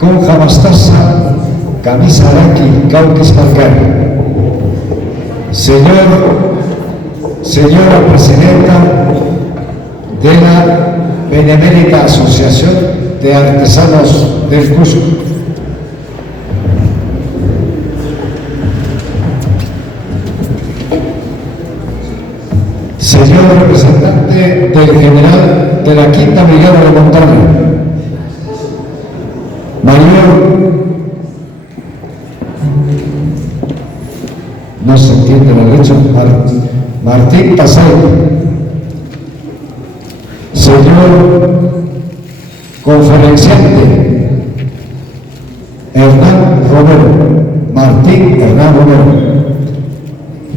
con Jamastasa, Camisaraki, Cauquis Marcari. Señora Presidenta de la Benemérita Asociación de Artesanos del Cusco. Señor representante del general de la Quinta Brigada de Montaña, mayor, no se entiende la letra, Martín Paseo. Señor conferenciante Hernán Romero, Martín Hernán Romero.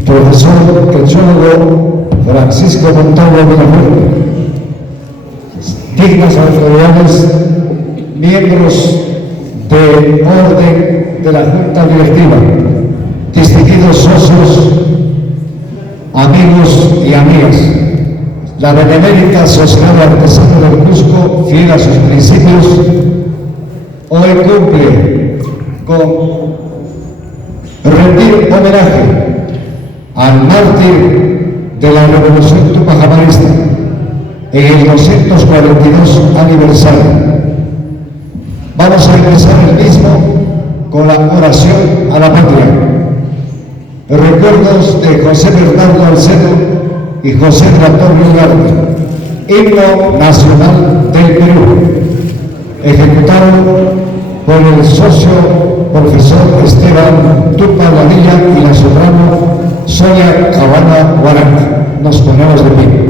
Profesor quechólogo Francisco Montalvo Villafuerte. Dignas autoridades, miembros del orden de la Junta Directiva, distinguidos socios, amigos y amigas. La Benemérita Sociedad de Artesanos del Cusco, fiel a sus principios, hoy cumple con rendir homenaje al mártir de la Revolución Tupacamarista en el 242 aniversario. Vamos a empezar el mismo con la oración a la patria. Recuerdos de José Bernardo Alcedo y José Antonio Ugarte, himno nacional del Perú, ejecutado por el socio profesor Esteban Tupa Ladilla y la soprano Sonia Cabana Guaranda. Nos ponemos de pie.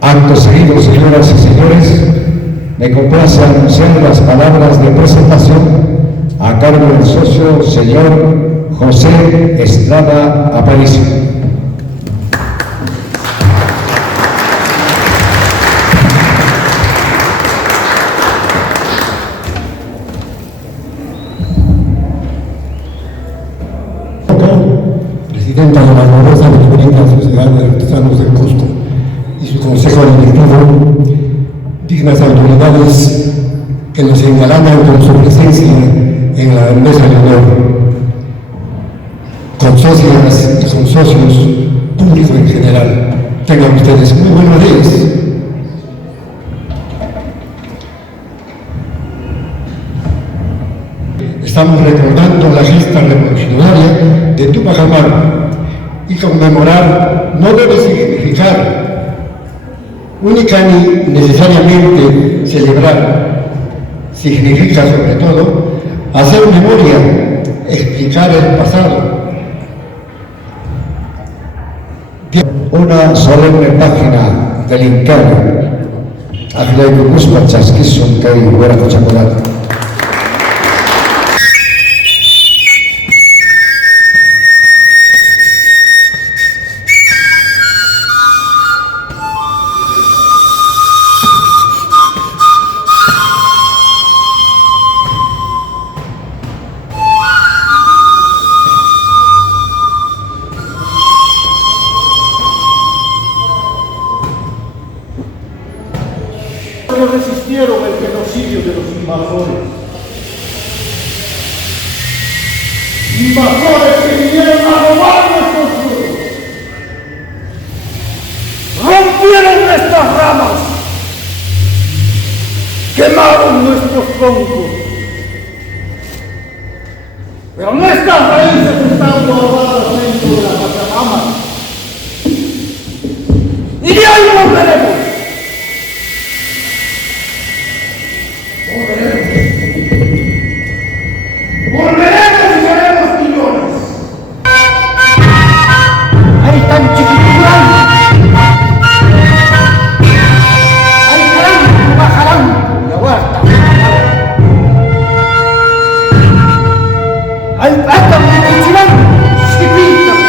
Acto seguido, señoras y señores, me complace anunciar las palabras de presentación a cargo del socio señor José Estrada Aparicio. Presidenta de la gloriosa Benemérita Sociedad de Artesanos del Cusco y su consejo directivo, dignas autoridades que nos engalanan con su presencia en la mesa de honor, con socias y con socios, público en general. Tengan ustedes muy buenos días. Estamos recordando la gesta revolucionaria de Tupac Amaru, y conmemorar no debe significar única ni necesariamente celebrar, significa sobre todo hacer memoria, explicar el pasado. Una solemne página del Incarno, Aglaico Cusco Chasquisun Kai Huerta Chocolate. No resistieron el genocidio de los invasores. Invasores que vinieron a robar nuestros frutos. Rompieron nuestras ramas. Quemaron nuestros troncos. Pero nuestras raíces están guardadas dentro de la Pachamama. Y de ahí volveremos. Volveremos y seremos millones. Ahí están chiquitirán. Ahí caranco, bajaranco, la huerta. Ahí están chiquitirán, chiquitirán,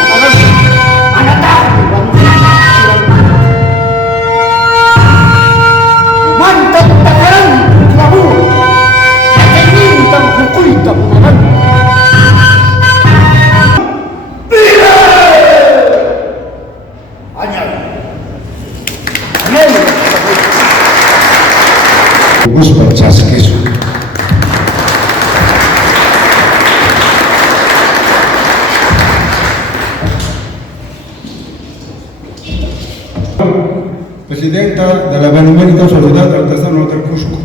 anatarte, manta, tacaranco, clavur. Jucuita, Guspa Chasquisun. Presidenta de la Benemérita Sociedad de Artesanos del Cusco.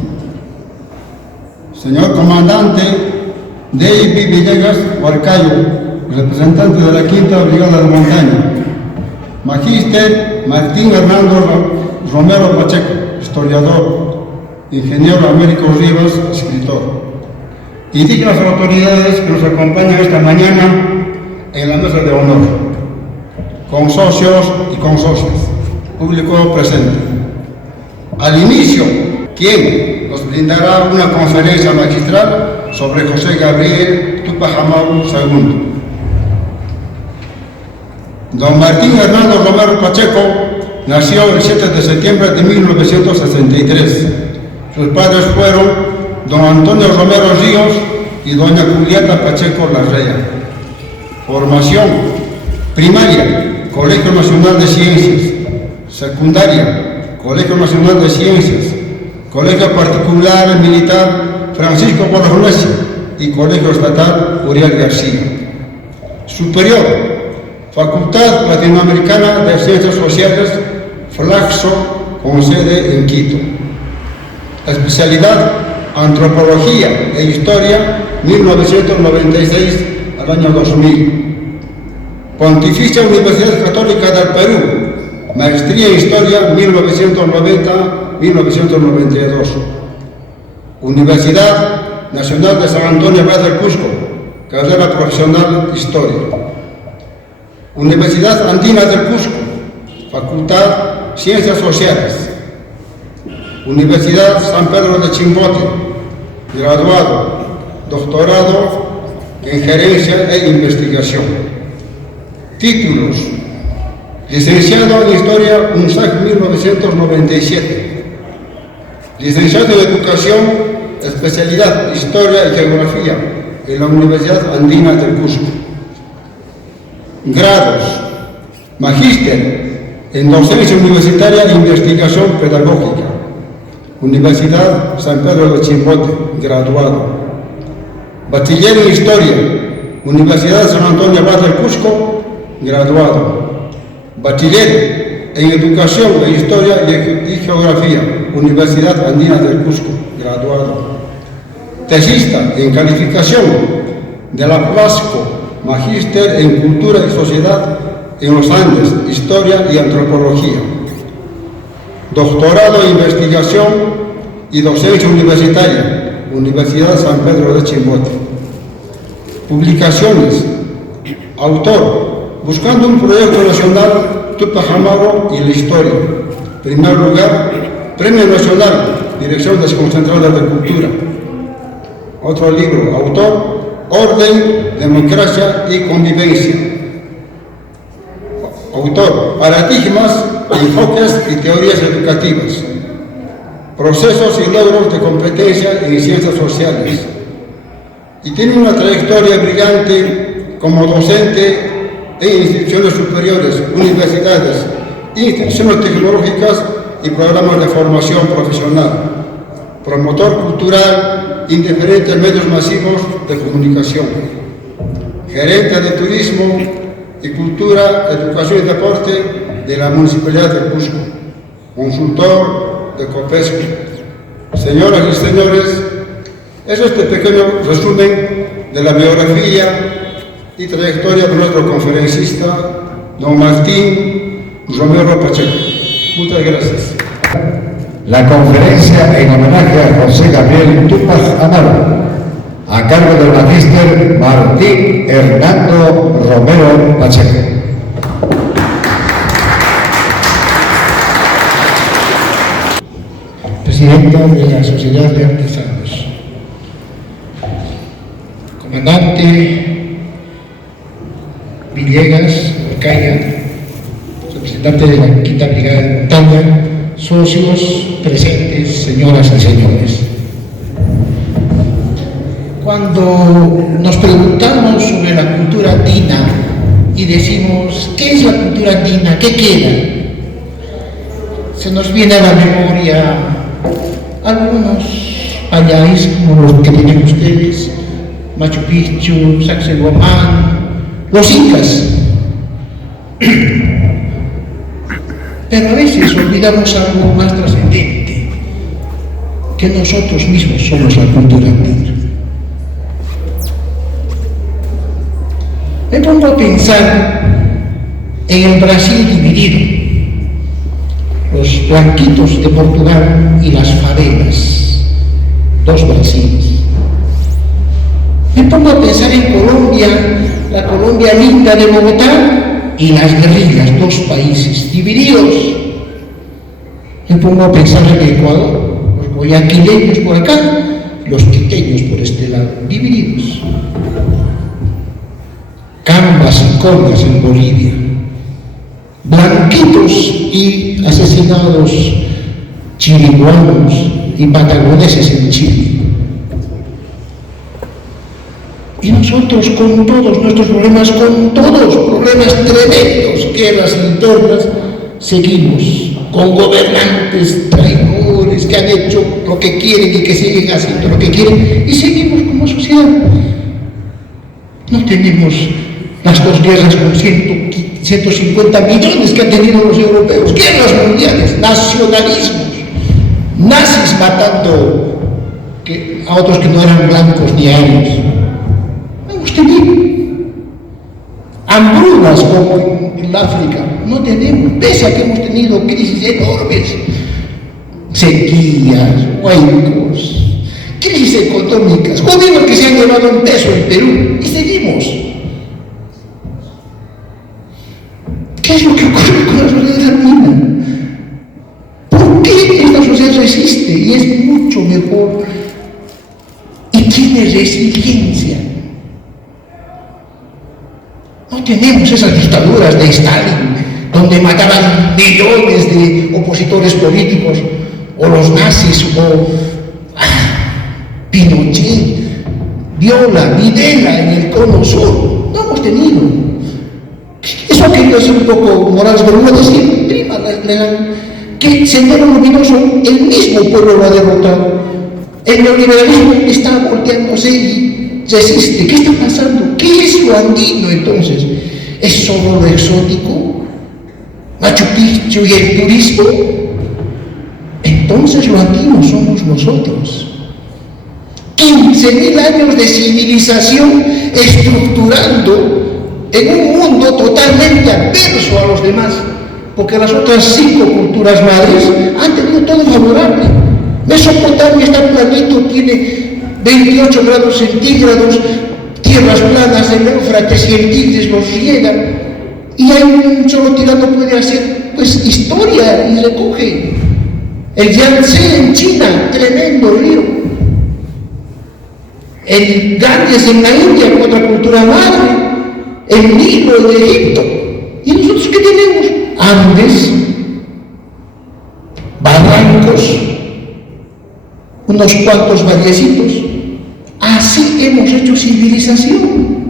Señor Comandante David Villegas Huarcayo, representante de la Quinta Brigada de Montaña. Magíster Martín Hernando Romero Pacheco, historiador. Ingeniero Américo Rivas, escritor. Y dignas autoridades que nos acompañan esta mañana en la mesa de honor, con socios y con socias, público presente. Al inicio, quien nos brindará una conferencia magistral sobre José Gabriel Tupac Amaru II. Don Martín Hernando Romero Pacheco nació el 7 de septiembre de 1963. Sus padres fueron don Antonio Romero Ríos y doña Julieta Pacheco Larrea. Formación: primaria, Colegio Nacional de Ciencias; secundaria, Colegio Nacional de Ciencias; Colegio Particular Militar Francisco Bolognesi y Colegio Estatal Uriel García. Superior, Facultad Latinoamericana de Ciencias Sociales, Flaxo, con sede en Quito. Especialidad: Antropología e Historia, 1996 al año 2000. Pontificia Universidad Católica del Perú, Maestría en Historia, 1990-1992. Universidad Nacional de San Antonio Abad del Cusco, carrera profesional Historia. Universidad Andina del Cusco, Facultad Ciencias Sociales. Universidad San Pedro de Chimbote, graduado, doctorado en Gerencia e Investigación. Títulos: licenciado en Historia UNSAC 1997, licenciado en Educación, especialidad Historia y Geografía en la Universidad Andina del Cusco. Grados: magíster en Docencia Universitaria e Investigación Pedagógica, Universidad San Pedro de Chimbote, graduado. Bachiller en Historia, Universidad San Antonio Abad del Cusco, graduado. Bachiller en Educación e Historia y Geografía, Universidad Andina del Cusco, graduado. Tesista en Calificación de la Plasco, Magíster en Cultura y Sociedad en los Andes, Historia y Antropología. Doctorado en Investigación y Docencia Universitaria, Universidad San Pedro de Chimbote. Publicaciones. Autor, buscando un proyecto nacional, Tupac Amaru y la historia. Primer lugar, Premio Nacional, Dirección Desconcentrada de Cultura. Otro libro, autor, Orden, Democracia y Convivencia. Autor, Paradigmas, Enfoques y Teorías Educativas. Procesos y logros de competencia en ciencias sociales. Y tiene una trayectoria brillante como docente en instituciones superiores, universidades, instituciones tecnológicas y programas de formación profesional. Promotor cultural en diferentes medios masivos de comunicación. Gerente de turismo y cultura, educación y deporte de la Municipalidad de Cusco. Consultor de COPESCO. Señoras y señores, es este pequeño resumen de la biografía y trayectoria de nuestro conferencista, don Martín Romero Pacheco. Muchas gracias. La conferencia en homenaje a José Gabriel Tupac Amaru, a cargo del magíster Martín Hernando Romero Pacheco. Presidenta de la Sociedad de Artesanos, comandante Villegas Orcaya, representante de la Quinta Brigada de Montaña, socios presentes, señoras y señores. Cuando nos preguntamos sobre la cultura andina y decimos, ¿qué es la cultura andina? ¿Qué queda? Se nos viene a la memoria algunos payáis como los que tienen ustedes, Machu Picchu, Sacsayhuamán, los incas. Pero a veces olvidamos algo más trascendente, que nosotros mismos somos la cultura andina. Me pongo a pensar en el Brasil dividido, los blanquitos de Portugal y las favelas, dos Brasiles. Me pongo a pensar en Colombia, la Colombia linda de Bogotá y las guerrillas, dos países divididos. Me pongo a pensar en Ecuador, los guayaquileños por acá, los quiteños por este lado, divididos. Cambas y congas en Bolivia, blanquitos y asesinados chiriguanos y patagoneses en Chile. Y nosotros con todos nuestros problemas, con todos problemas tremendos, guerras internas, seguimos con gobernantes traidores que han hecho lo que quieren y que siguen haciendo lo que quieren, y seguimos como sociedad. No tenemos las dos guerras con 150 millones que han tenido los europeos, guerras mundiales, nacionalismos, nazis matando a otros que no eran blancos ni arios. Hemos tenido hambrunas como en el África, no tenemos, pese a que hemos tenido crisis enormes, sequías, huaicos, crisis económicas, gobiernos que se han llevado un peso en Perú, y seguimos. ¿Qué es lo que ocurre con la sociedad andina? ¿Por qué esta sociedad resiste y es mucho mejor y tiene resiliencia? No tenemos esas dictaduras de Stalin, donde mataban millones de opositores políticos, o los nazis, o Pinochet, Viola, Videla en el Cono Sur. No hemos tenido. Eso quería ser un poco Morales, pero no decir, prima, que Sendero Luminoso, el mismo pueblo lo ha derrotado. El neoliberalismo está volteándose y resiste. ¿Qué está pasando? ¿Qué es lo andino entonces? ¿Es solo lo exótico? ¿Machu Picchu y el turismo? Entonces lo andino somos nosotros. 15.000 años de civilización estructurando en un mundo totalmente adverso a los demás, porque las otras 5 culturas madres han tenido todo favorable. Mesopotamia está planito, tiene 28 grados centígrados, tierras planas, el Éufrates y el Tigris los riega, y hay un solo tirano puede hacer pues historia y recoge. El Yangtze en China, tremendo río. El Ganges en la India, otra cultura madre. El Nilo en Egipto. ¿Y nosotros qué tenemos? Andes, barrancos, unos cuantos vallecitos. Así hemos hecho civilización.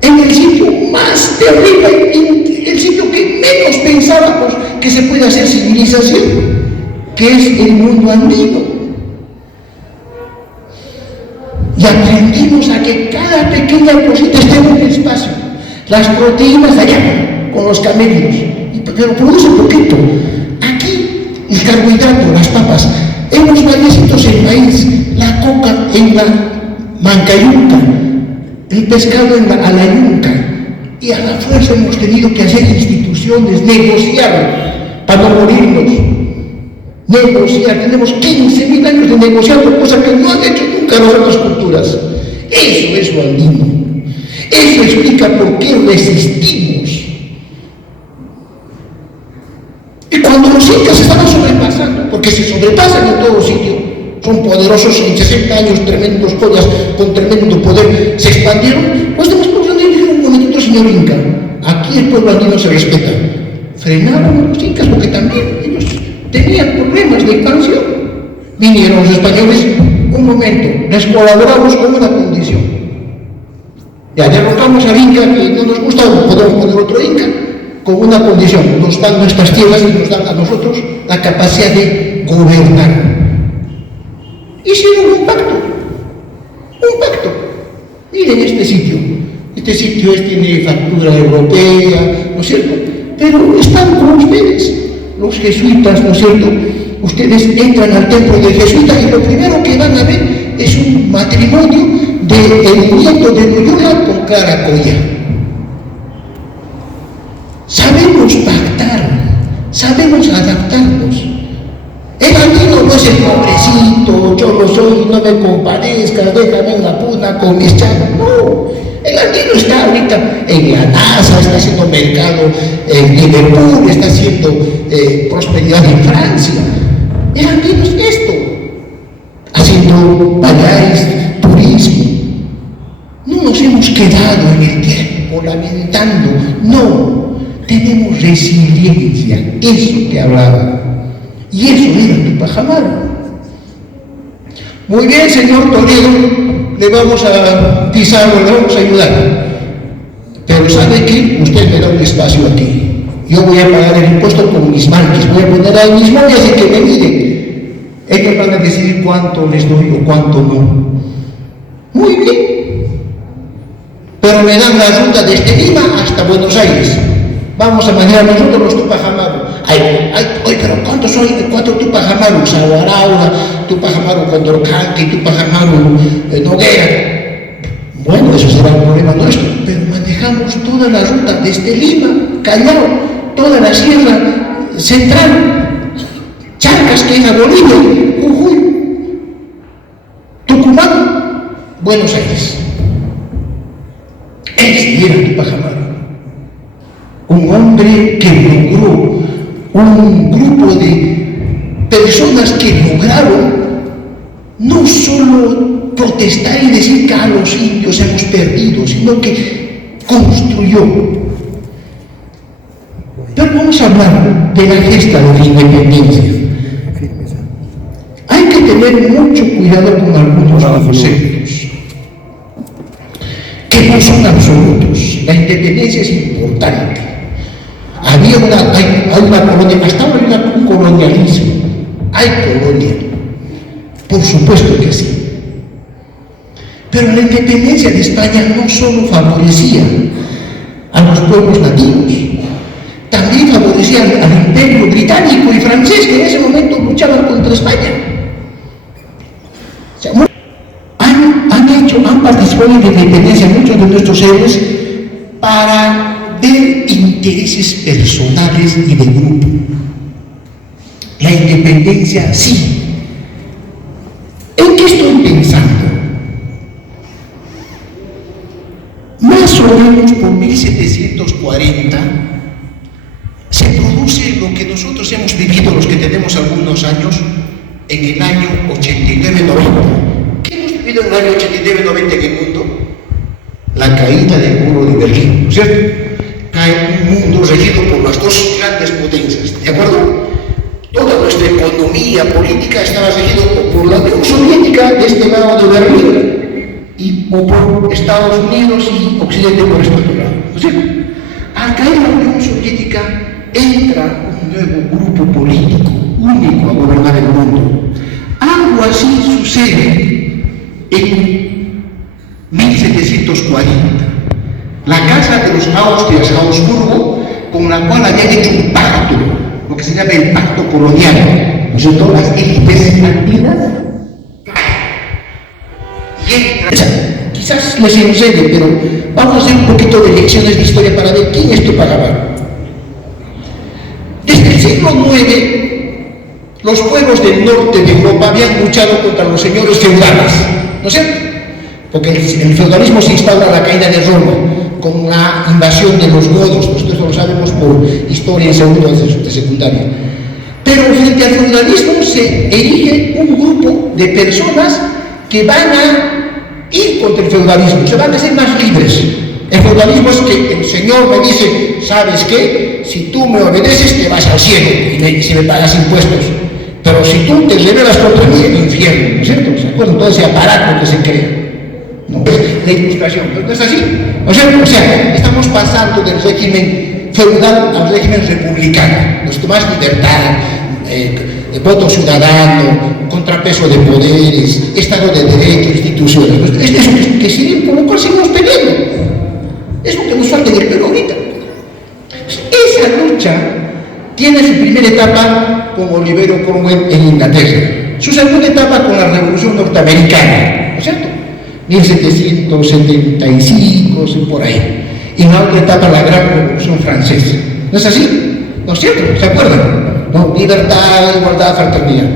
En el sitio más terrible, en el sitio que menos pensábamos que se puede hacer civilización, que es el mundo andino. Y aprendimos a que cada pequeña cosita esté en el espacio. Las proteínas allá, con los camellos, pero produce poquito. Aquí, el carbohidrato, las papas, en los vallecitos el maíz, la coca en la mancayunca, el pescado en a la yunca. Y a la fuerza hemos tenido que hacer instituciones, negociar para no morirnos. Negociar, tenemos 15.000 años de negociando, cosa que no han hecho nunca las otras culturas. Eso es lo andino. Eso explica por qué resistimos. Y cuando los incas estaban sobrepasando, porque se sobrepasan en todo sitio, son poderosos en 60 años, tremendos joyas, con tremendo poder, se expandieron, los demás pueblos andinos dijeron: un momentito, señor Inca, aquí el pueblo andino se respeta. Frenaron a los incas porque también ellos tenían problemas de expansión. Vinieron los españoles: un momento, les colaboramos con una condición. Ya derrotamos al Inca, que no nos gusta, podemos poner otro Inca, con una condición: nos dan nuestras tierras y nos dan a nosotros la capacidad de gobernar. Hicieron un pacto. Miren este sitio tiene factura europea, ¿no es cierto? Pero están con ustedes, los jesuitas, ¿no es cierto? Ustedes entran al templo del jesuita y lo primero que van a ver es un matrimonio del nieto de Loyola con Clara Coya. Sabemos pactar, sabemos adaptarnos. El andino no es el pobrecito, yo lo soy, no me compadezcas, déjame en la puna con mis chavos. No, el andino está ahorita en la NASA, está haciendo mercado en Liverpool, está haciendo prosperidad en Francia. El andino es esto, haciendo payáis, turismo. No nos hemos quedado en el tiempo lamentando, no, tenemos resiliencia, eso que hablaba. Y eso era Tupac Amaru. Muy bien, señor Toledo, le vamos a pisarlo, le vamos a ayudar. Pero ¿sabe qué? Usted me da un espacio aquí. Yo voy a pagar el impuesto con mis marcas, voy a poner ahí mis monedas y que me miren. Ellos van a decidir cuánto les doy o cuánto no. Muy bien. Pero me dan la ruta desde Lima hasta Buenos Aires. Vamos a manejar nosotros los Tupac Amaru. Oye, pero ¿cuántos soy? 4 Tupac Amaru, Sahuaraura, Tupac Amaru Condorcanqui, Tupac Amaru Noguera. Bueno, eso será un problema nuestro, pero manejamos toda la ruta desde Lima, Callao, toda la sierra central, Charcas, que es a Bolivia, Jujuy, Tucumán, Buenos Aires. Este era Tupac Amaru. Un hombre que logró, un grupo de personas que lograron no solo protestar y decir que a los indios hemos perdido, sino que construyó. Pero vamos a hablar de la gesta de la independencia. Hay que tener mucho cuidado con algunos conceptos que no son absolutos. La independencia es importante. Hay una colonia, hasta ahora hay un colonialismo, hay colonia, por supuesto que sí. Pero la independencia de España no solo favorecía a los pueblos nativos, también favorecía al imperio británico y francés, que en ese momento luchaban contra España. O sea, han participado en la independencia muchos de nuestros héroes para ver intereses personales y de grupo. La independencia sí. ¿En qué estoy pensando? años, por 1740, se produce lo que nosotros hemos vivido, los que tenemos algunos años, en el año 89-90. ¿Qué hemos vivido en el año 89-90 en el mundo? La caída del muro de Berlín, ¿no es cierto? Cae un mundo regido por las dos grandes potencias, ¿de acuerdo? Toda nuestra economía política estaba regida por la Unión Soviética de este lado de Berlín o por Estados Unidos y Occidente por este otro lado, ¿no es cierto? Al caer la Unión Soviética entra un nuevo grupo político único a gobernar el mundo. Algo así sucede en 1740. La casa de los Austrias-Habsburgo, con la cual habían hecho un pacto, lo que se llama el pacto colonial, ¿no es cierto? Las élites andinas caen. Quizás les enrede, pero vamos a hacer un poquito de lecciones de historia para ver quién es Tupacabal. Desde el siglo IX, los pueblos del norte de Europa habían luchado contra los señores feudales, ¿no es cierto? Porque el feudalismo se instaura a la caída de Roma, con la invasión de los godos, nosotros lo sabemos por historia en segundo de secundaria. Pero frente al feudalismo se erige un grupo de personas que van a ir contra el feudalismo, se van a hacer más libres. El feudalismo es que el Señor me dice, ¿sabes qué? Si tú me obedeces te vas al cielo y si me pagas impuestos. Pero si tú te rebelas contra mí, el infierno, ¿no es cierto? ¿Se acuerdan? Todo ese aparato que se crea. No, la ilustración, ¿no es así? O sea, estamos pasando del régimen feudal al régimen republicano. Nos más libertad, voto ciudadano, contrapeso de poderes, Estado de Derecho, instituciones. Es eso que siguen, por lo cual seguimos peleando. Es lo que nos falta en el Perú ahorita. Esa lucha tiene su primera etapa con Oliverio Cromwell en Inglaterra, su segunda etapa con la Revolución Norteamericana, ¿no es cierto? 1775, por ahí. Y la otra etapa, la Gran Revolución Francesa. ¿No es así? ¿No es cierto? ¿Se acuerdan? ¿No? Libertad, igualdad, fraternidad.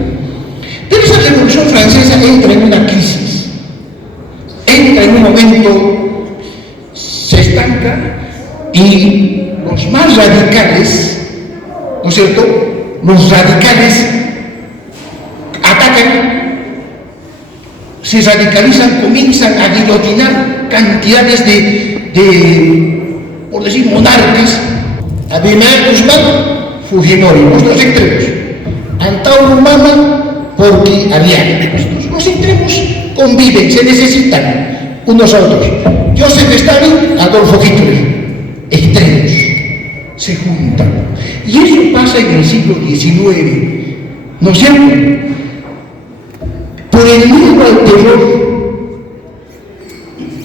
Pero esa Revolución Francesa entra en una crisis. Entra en un momento, se estanca y los más radicales, ¿no es cierto? Los radicales atacan, se radicalizan, comienzan a guillotinar cantidades por decir, monarcas. Abimel Guzmán, Fujimori, los dos extremos. Antauro Humala, porque Aliaga. Los extremos conviven, se necesitan unos a otros. Joseph Stalin, Adolfo Hitler, extremos, se juntan. Y eso pasa en el siglo XIX, ¿no es cierto? Por el miedo al terror,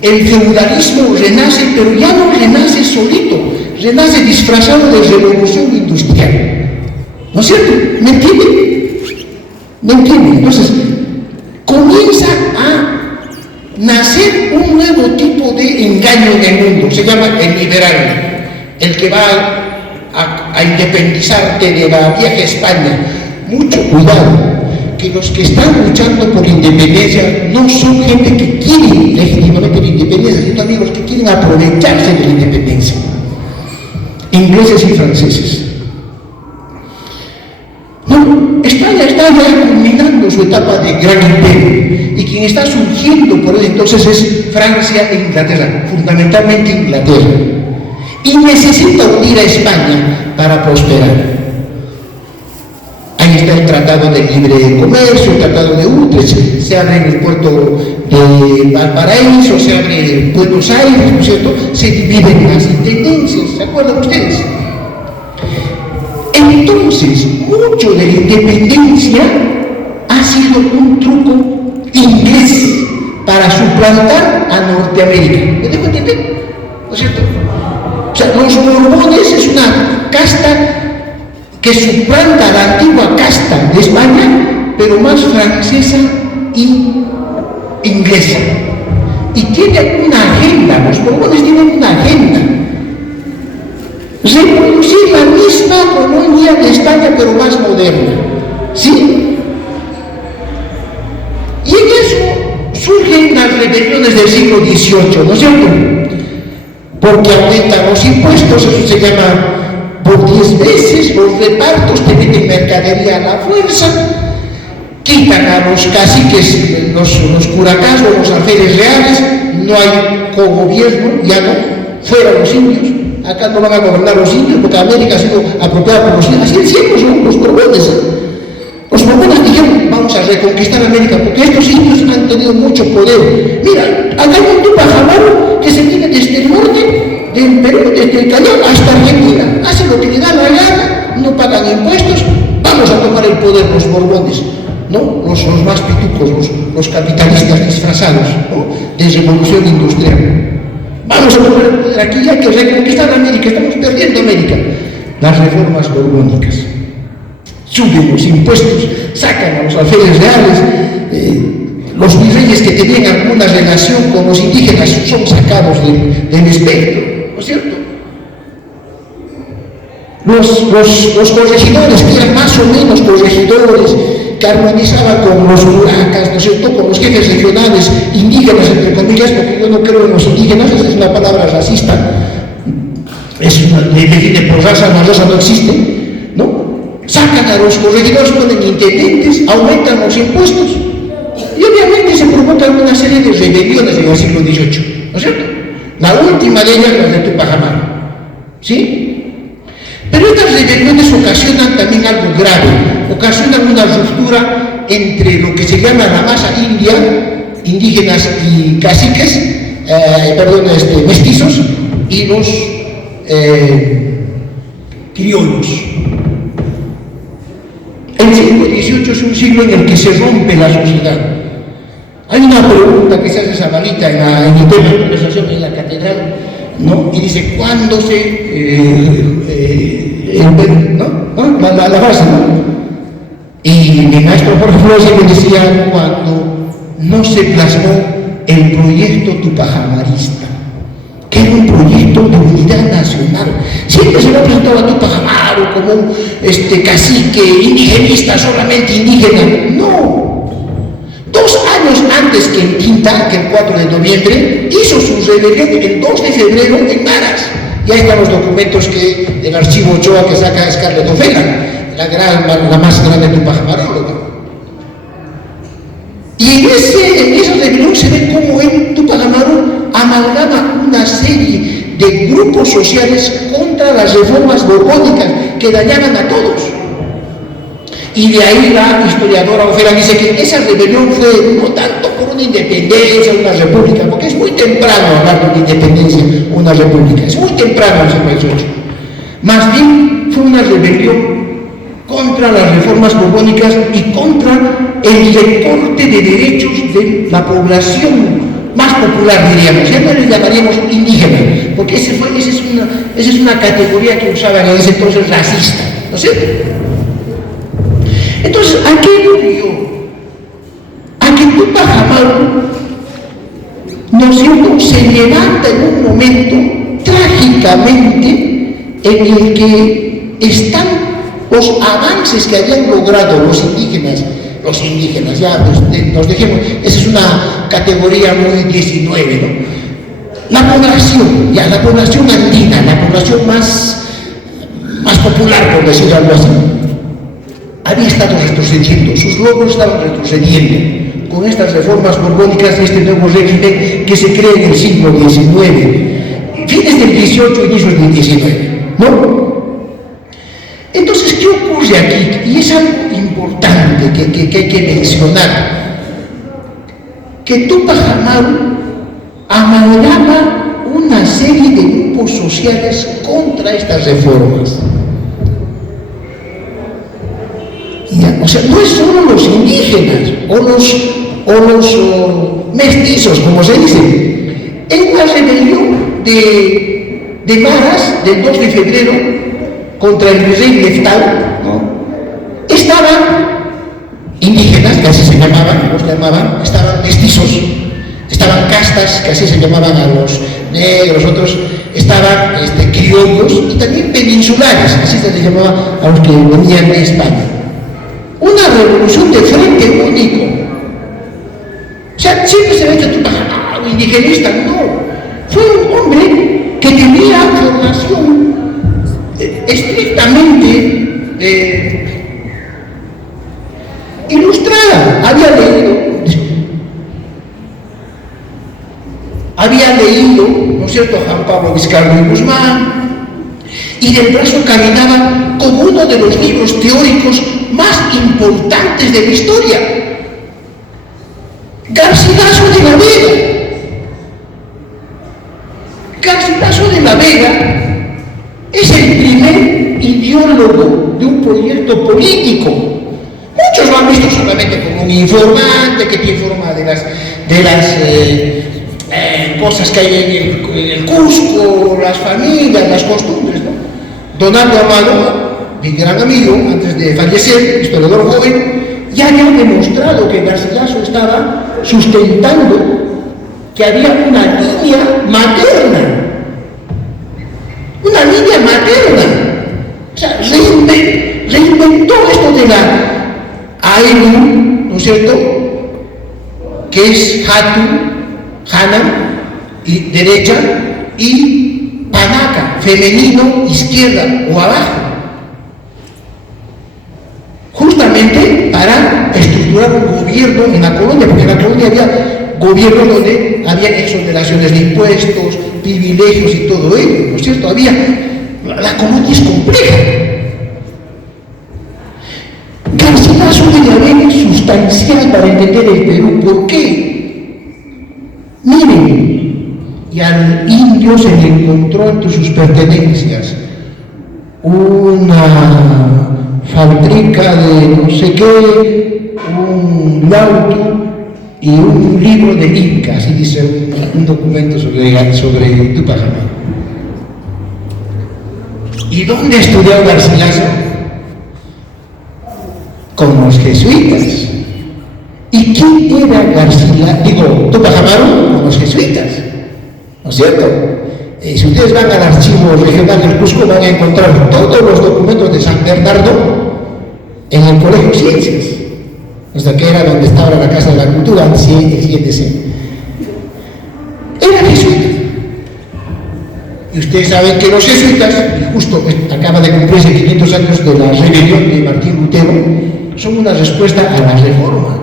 el feudalismo renace, pero ya no renace solito, renace disfrazado de revolución industrial. ¿No es cierto? ¿Me entienden? ¿Me entienden? Entonces, comienza a nacer un nuevo tipo de engaño en el mundo, se llama el liberal, el que va a independizarte de la vieja España. Mucho cuidado, que los que están luchando por independencia no son gente que quiere legítimamente la independencia, sino también los que quieren aprovecharse de la independencia. Ingleses y franceses. No, España está ya culminando su etapa de gran imperio y quien está surgiendo por ese entonces es Francia e Inglaterra, fundamentalmente Inglaterra. Y necesita unir a España para prosperar. Ahí está el Tratado de Libre Comercio, el Tratado de Utrecht, se abre en el puerto de Valparaíso, se abre en Buenos Aires, ¿no es cierto? Se dividen las intendencias, ¿se acuerdan ustedes? Entonces, mucho de la independencia ha sido un truco inglés para suplantar a Norteamérica. ¿Me dejo entender? ¿No es cierto? O sea, los Borbones es una casta que suplanta a la antigua casta de España, pero más francesa y inglesa. Y tienen una agenda, los Borbones tienen una agenda. Reproducir la misma colonia de España, pero más moderna. ¿Sí? Y en eso surgen las rebeliones del siglo XVIII, ¿no es cierto? porque aumentan los impuestos, eso se llama por 10 veces, los repartos, te meten mercadería a la fuerza, quitan a los caciques, los curacás o los alférez reales, no hay cogobierno, ya no, fuera los indios, acá no van a gobernar los indios, porque América ha sido apropiada por los indios, así siempre son los borbones. Los borbones dijeron, vamos a reconquistar América, porque estos indios han tenido mucho poder. Mira, acá hay un Tupac Amaru que se viene desde el norte, del Perú, desde el Callao hasta Argentina, hace lo que le da la gana, no pagan impuestos, vamos a tomar el poder los borbones, ¿no? Los más pitucos, los capitalistas disfrazados, ¿no? De revolución industrial. Vamos a tomar el poder, aquí hay que reconquistar América, estamos perdiendo América. Las reformas borbónicas. Suben los impuestos, sacan a los alférez reales, los virreyes que tenían alguna relación con los indígenas son sacados del espectro, ¿no es cierto? Los corregidores, que eran más o menos corregidores, que armonizaban con los curacas, ¿no es cierto?, con los jefes regionales indígenas, entre comillas, porque yo no creo en los indígenas, esa es una palabra racista, le define por raza, la raza no existe, ¿no? Sacan a los corregidores, ponen intendentes, aumentan los impuestos y obviamente se provocan una serie de rebeliones en el siglo XVIII, ¿no es cierto? La última de ellas, la de Tupac Amaru, ¿sí? Pero estas rebeliones ocasionan también algo grave, ocasionan una ruptura entre lo que se llama la masa india, indígenas y caciques, mestizos, y los criollos. El siglo XVIII es un siglo en el que se rompe la sociedad. Hay una pregunta que se hace Zabalita en el tema de conversación en la catedral, ¿no? Y dice, ¿cuándo la frase, ¿no? Y mi maestro Jorge Flores me decía, cuando no se plasmó el proyecto tupajamarista, que era un proyecto de unidad nacional. Siempre se lo ha presentado a Tupac Amaru como un cacique indigenista, solamente indígena. No. 2 años antes que el Quinta, que el 4 de noviembre, hizo su rebelión el 2 de febrero en Maras. Y ahí están los documentos que el archivo Ochoa que saca Scarlett O'Fegan, la más grande Tupac Amaru. Y en esa rebelión se ve cómo en Tupac Amaru amalgama una serie de grupos sociales contra las reformas borbónicas que dañaban a todos. Y de ahí la historiadora O'Fegan dice que esa rebelión fue no tanto por una independencia, una república, porque es muy temprano hablar de una independencia, una república, es muy temprano en el siglo XVIII. Más bien fue una rebelión contra las reformas borbónicas y contra el recorte de derechos de la población más popular, diríamos. Ya no le llamaríamos indígena, porque esa es una categoría que usaban en ese entonces racista, ¿no es cierto? Entonces, ¿a qué ocurrió? A que Tupac Amaru, ¿no es cierto?, se levanta en un momento trágicamente en el que están los avances que habían logrado los indígenas, ya nos dejemos, esa es una categoría muy 19, ¿no? La población andina, la población más popular, por decirlo algo así, había estado retrocediendo, sus logros estaban retrocediendo con estas reformas borbónicas de este nuevo régimen que se crea en el siglo XIX, fines del XVIII, inicios del XIX, ¿no? Entonces, ¿qué ocurre aquí? Y es algo importante que hay que mencionar, que Tupac Amaru amalgama una serie de grupos sociales contra estas reformas. O sea, no es solo los indígenas o los mestizos, como se dice. En una rebelión de Maras del 2 de febrero contra el virrey Leftal, ¿no?, estaban indígenas, que así se llamaban, estaban mestizos, estaban castas, que así se llamaban a los negros, otros, estaban criollos y también peninsulares, así se les llamaba a los que venían de España. Una revolución de frente único. O sea, siempre se ve que Tupac Amaru indigenista, no. Fue un hombre que formación estrictamente ilustrada. Había leído, ¿no es cierto?, a Juan Pablo Vizcarra y Guzmán, y del brazo caminaba con uno de los libros teóricos más importantes de la historia, Garcilaso de la Vega. Garcilaso de la Vega es el primer ideólogo de un proyecto político. Muchos lo han visto solamente como un informante que te informa de las cosas que hay en el Cusco, las familias, las costumbres, ¿no? Donaldo Amado, mi gran amigo, antes de fallecer, historiador joven, ya había demostrado que Garcilaso estaba sustentando que había una línea materna. Una línea materna. O sea, reinventó esto de la Ainu, ¿no es cierto?, que es Hatu, Hana, y derecha, y Panaca, femenino, izquierda o abajo. Justamente para estructurar un gobierno en la colonia, porque en la colonia había gobiernos donde había exoneraciones de impuestos, privilegios y todo ello, ¿no es cierto? La colonia es compleja. Garcilaso de la Vega es sustancial para entender el Perú. ¿Por qué? Miren, y al indio se le encontró entre sus pertenencias una fábrica de no sé qué, un auto y un libro de Inca, así dice un documento sobre Tupac Amaru. ¿Y dónde estudió Garcilaso? Con los jesuitas. ¿Y quién era Tupac Amaru? Con los jesuitas, ¿no es cierto? Si ustedes van al archivo regional del Cusco, van a encontrar todos los documentos de San Bernardo en el Colegio Ciencias, hasta que era donde estaba la Casa de la Cultura, el CIETC. Era jesuita. Y ustedes saben que los jesuitas, y justo acaba de cumplirse 500 años de la rebelión de Martín Lutero, son una respuesta a la reforma.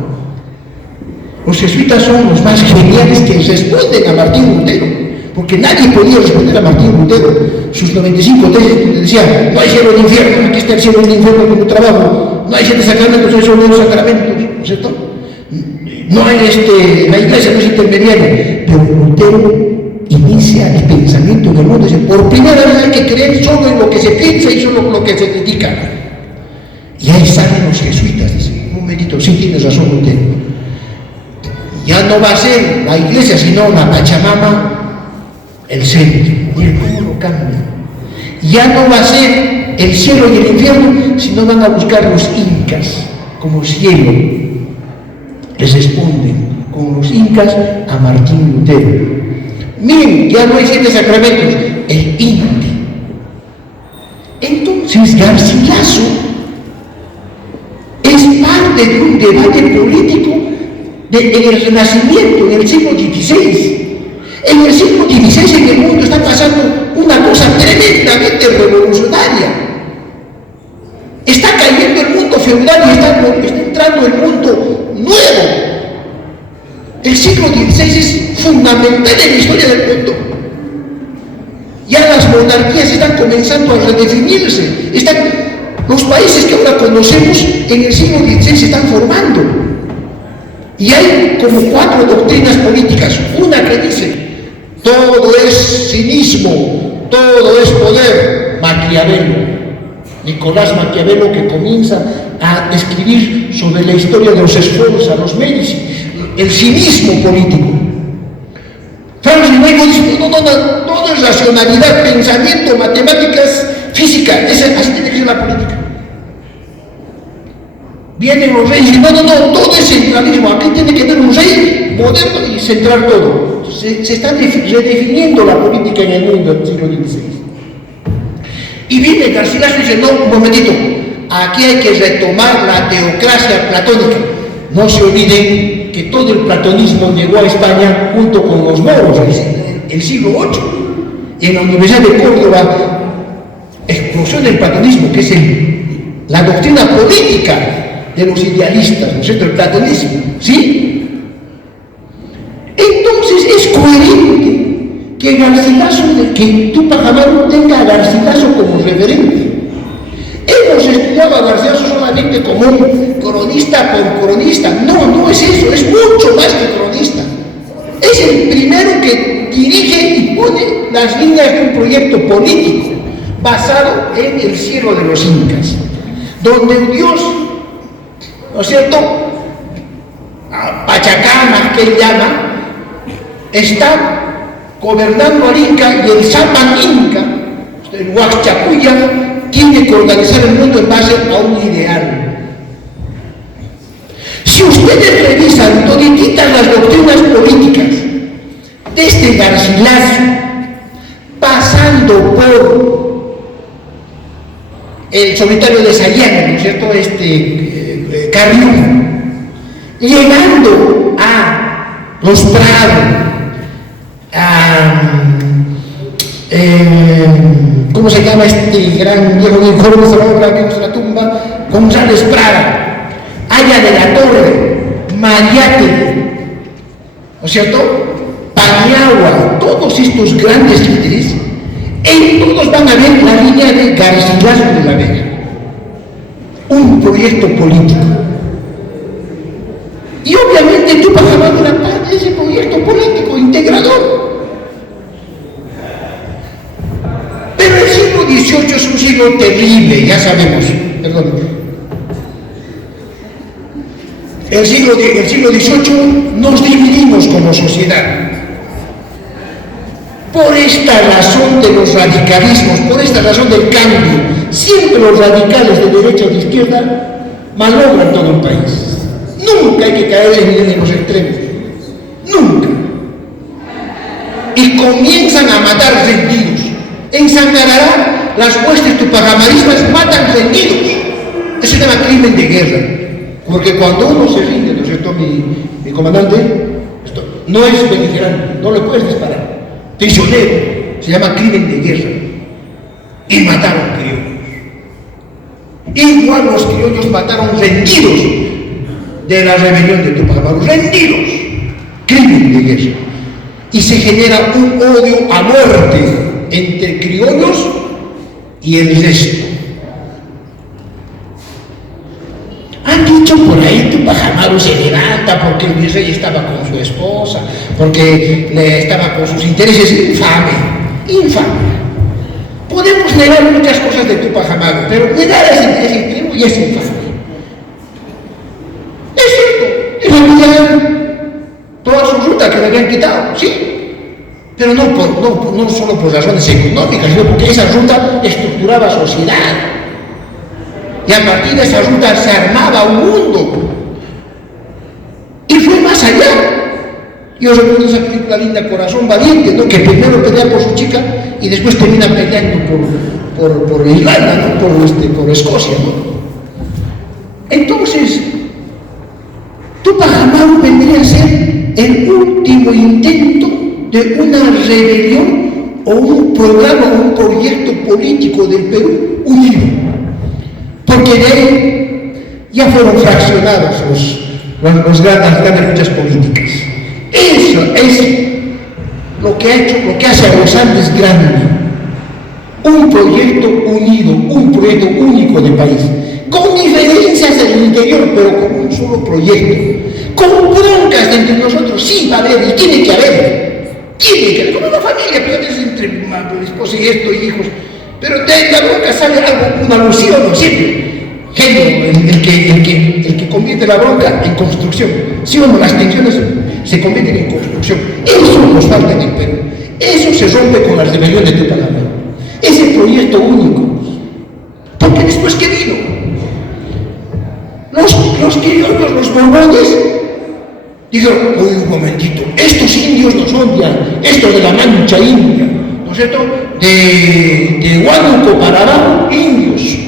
Los jesuitas son los más geniales que responden a Martín Lutero, porque nadie podía responder a Martín Lutero. Sus 95 tesis decían: no hay cielo ni infierno, aquí está el cielo y el infierno como trabajo, no hay 7 sacramentos, hay solo 2 sacramentos, ¿no es cierto? No hay la iglesia no es intermediaria. Pero Lutero inicia el pensamiento en el mundo, dice: por primera vez hay que creer solo en lo que se piensa y solo en lo que se critica. Y ahí salen los jesuitas, dice: un momentito, sí tienes razón Lutero, ya no va a ser la iglesia sino la Pachamama el centro, y el mundo cambia. Ya no va a ser el cielo y el infierno, sino van a buscar los incas como cielo. Les responden con los incas a Martín Lutero. Miren, ya no hay 7 sacramentos, el INTE. Entonces Garcilaso es parte de un debate político en el Renacimiento, en el siglo XVI. En el siglo XVI en el mundo está pasando una cosa tremendamente revolucionaria. Está cayendo el mundo feudal y está entrando el mundo nuevo. El siglo XVI es fundamental en la historia del mundo. Ya las monarquías están comenzando a redefinirse. Los países que ahora conocemos en el siglo XVI se están formando. Y hay como 4 doctrinas políticas. Una que dice: todo es cinismo, todo es poder. Maquiavelo, Nicolás Maquiavelo, que comienza a escribir sobre la historia de los Sforza, los Medici, el cinismo político. Francis Bacon dice: no, todo es racionalidad, pensamiento, matemáticas, física, así tiene que ser la política. Vienen los reyes y dicen: no, todo es centralismo, aquí tiene que haber un rey moderno y centrar todo. Se está redefiniendo la política en el mundo del siglo XVI. Y viene Garcilaso y dice: no, un momentito, aquí hay que retomar la teocracia platónica. No se olviden que todo el platonismo llegó a España junto con los moros, el siglo VIII. en la Universidad de Córdoba, explosión del platonismo, que es la doctrina política de los idealistas, ¿no es cierto?, el platonismo, ¿sí? Entonces es coherente que Túpac Amaru tenga a Garcilaso como referente. Hemos estudiado a Garcilaso solamente como un cronista por cronista. No es eso, es mucho más que cronista. Es el primero que dirige y pone las líneas de un proyecto político basado en el cielo de los incas, donde Dios, ¿no es cierto?, Pachacama, que él llama, está gobernando al Inca, y el Zapan Inca, el Huaxchacuya, tiene que organizar el mundo en base a un ideal. Si ustedes revisan todititas las doctrinas políticas, desde Garcilaso, pasando por el solitario de Sayán, ¿no es cierto?, Carrió, llegando a los Prados, ¿cómo se llama este gran viejo de Córdoba que vemos en la tumba? González Prada, Aya de la Torre, Mariátegui, ¿no es cierto?, Paniagua, todos estos grandes líderes, en todos van a ver la línea de Garcilaso de la Vega, un proyecto político. Y obviamente Túpac Amaru era parte de ese proyecto político integrador. Pero el siglo XVIII es un siglo terrible, ya sabemos, perdón. El siglo XVIII nos dividimos como sociedad. Por esta razón de los radicalismos, por esta razón del cambio, siempre los radicales de derecha o de izquierda malogran todo un país. Nunca hay que caer en los extremos, nunca. Y comienzan a matar rendidos. En Sangarará, las huestes tupacamaristas matan rendidos. Eso se llama crimen de guerra. Porque cuando uno se rinde, ¿no es cierto?, mi comandante, esto no es beligerante, no le puedes disparar. Prisionero, se llama crimen de guerra. Y mataron criollos. Igual los criollos mataron rendidos de la rebelión de Túpac Amaru, rendidos, crimen de guerra. Y se genera un odio a muerte entre criollos y el resto. Han dicho por ahí que Túpac Amaru se levanta porque el virrey estaba con su esposa, porque estaba con sus intereses. Infame, infame. Podemos negar muchas cosas de Túpac Amaru, pero negar es extremo y es infame. Es cierto, y revisaron toda su ruta que le habían quitado, sí, pero no solo por razones económicas, sino porque esa ruta estructuraba sociedad. Y a partir de esa ruta se armaba un mundo. Y fue más allá. Yo recuerdo esa película linda, Corazón Valiente, ¿no?, que primero pelea por su chica y después termina peleando por Irlanda, ¿no?, por Escocia, ¿no? Entonces, Túpac Amaru vendría a ser el último intento de una rebelión o un programa o un proyecto político del Perú unido. Porque de ahí ya fueron fraccionados las grandes luchas políticas. Eso es lo que hace a los Andes grande. Un proyecto unido, un proyecto único de país, con diferencias en el interior, pero con un solo proyecto, con broncas entre nosotros, sí va a haber, y tiene que haber, como una familia, pero es entre esposa y esto, y hijos, pero de la bronca sale algo, una alusión, ¿no? Siempre. Genio, el que convierte la bronca en construcción. ¿Sí o no? Las tensiones se convierten en construcción. Eso nos falta en el Perú. Eso se rompe con la rebelión de Túpac Amaru. Ese proyecto único. Porque después, ¿qué vino? Los criollos, los borbones, dijeron, uy, un momentito, estos indios no son ya, estos de la Mancha India, ¿no es cierto? De Huánuco para abajo, indios.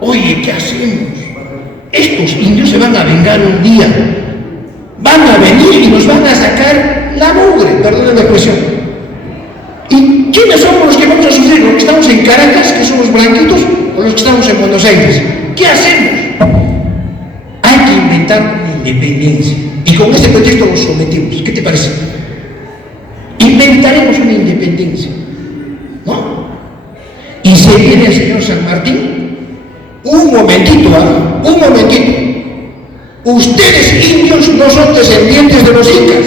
Oye, ¿qué hacemos? Estos indios se van a vengar un día. Van a venir y nos van a sacar la mugre, perdón la expresión. ¿quiénes somos los que vamos a sufrir? ¿Los que estamos en Caracas, que somos blanquitos, o los que estamos en Buenos Aires? ¿Qué hacemos? Hay que inventar una independencia. Y con este pretexto los sometemos. ¿Qué te parece? Inventaremos una independencia, ¿no? Y se viene el señor San Martín. Un momentito. Ustedes indios no son descendientes de los incas.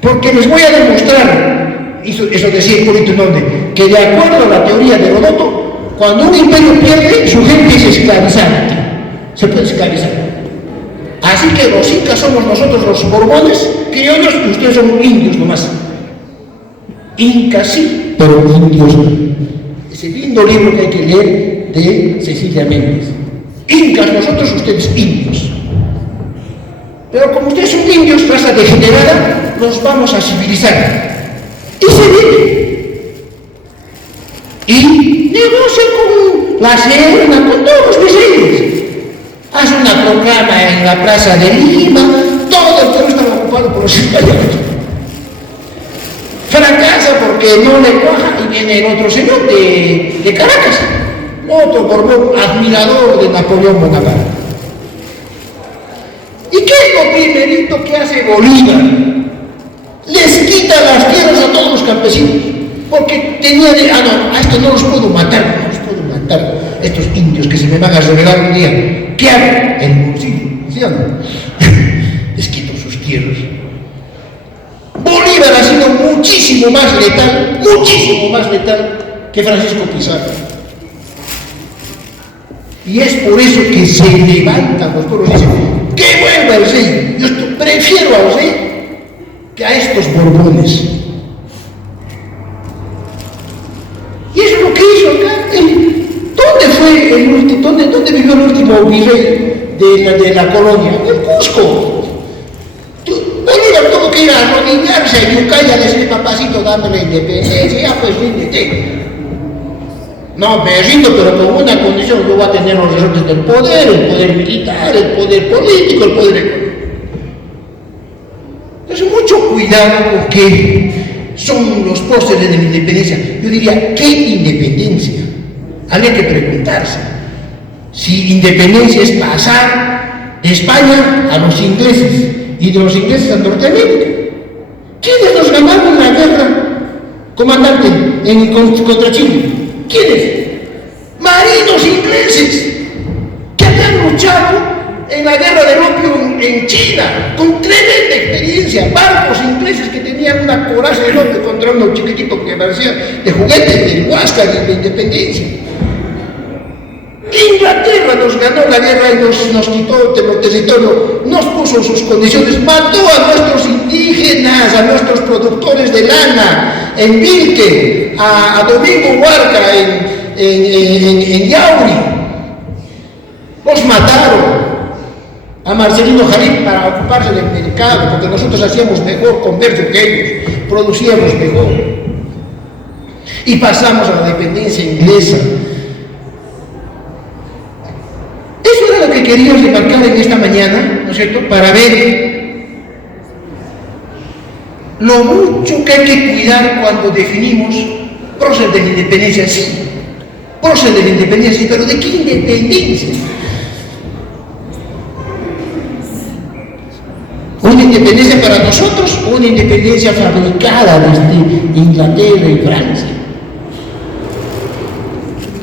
Porque les voy a demostrar, eso decía Hipólito Unanue, que de acuerdo a la teoría de Heródoto, cuando un imperio pierde, su gente es esclavizada. Se puede esclavizar. Así que los incas somos nosotros los borbones, criollos, y ustedes son indios nomás. Incas sí, pero indios no. Ese lindo libro que hay que leer de Cecilia Méndez. Incas nosotros, ustedes indios. Pero como ustedes son indios, raza degenerada, los vamos a civilizar. Y se viene. Y negocia con la Serna, con todos los vecinos. Hace una proclama en la plaza de Lima, todo el pueblo estaba ocupado por los españoles. Fracasa porque no le cuaja y viene el otro señor de Caracas, otro Borbón, admirador de Napoleón Bonaparte. ¿Y qué es lo primerito que hace Bolívar? Les quita las tierras a todos los campesinos, porque tenía de, no, a estos no los puedo matar, estos indios que se me van a revelar un día. ¿Qué hago? El bolsillo, ¿sí o no? Les quito sus tierras. Bolívar ha sido muchísimo más letal que Francisco Pizarro. Y es por eso que se levantan los pueblos y dicen, ¡que vuelva el rey! Yo prefiero al rey que a estos borbones. Y eso es lo que hizo acá. ¿Dónde vivió el último virrey de la colonia? En Cusco. Bolívar tuvo que ir a arrodillarse a Yucaya a decirle, papacito, dame la independencia, ya pues ríndete. No, me rindo, pero con una condición: yo voy a tener los resortes del poder, el poder militar, el poder político, el poder económico. Entonces, mucho cuidado con que son los próceres de la independencia. Yo diría, ¿qué independencia? Habría que preguntarse si independencia es pasar de España a los ingleses y de los ingleses a Norteamérica. ¿Quiénes nos ganaron la guerra, comandante, contra Chile? ¿Quiénes? Marinos ingleses que habían luchado en la guerra del opio en China, con tremenda experiencia, barcos ingleses que tenían una coraza enorme contra uno chiquitito que parecía de juguete, del Huáscar y de independencia. Inglaterra nos ganó la guerra y nos quitó los territorios, nos puso sus condiciones, mató a nuestros indígenas, a nuestros productores de lana en Vilque, a Domingo Huarca en Yauri. Los mataron. A Marcelino Jarín para ocuparse del mercado, porque nosotros hacíamos mejor comercio que ellos, producíamos mejor. Y pasamos a la dependencia inglesa. Eso era lo que queríamos remarcar en esta mañana, ¿no es cierto?, para ver lo mucho que hay que cuidar cuando definimos prócer de la independencia. Sí, prócer de la independencia, sí, pero ¿de qué independencia? ¿Una independencia para nosotros o una independencia fabricada desde Inglaterra y Francia?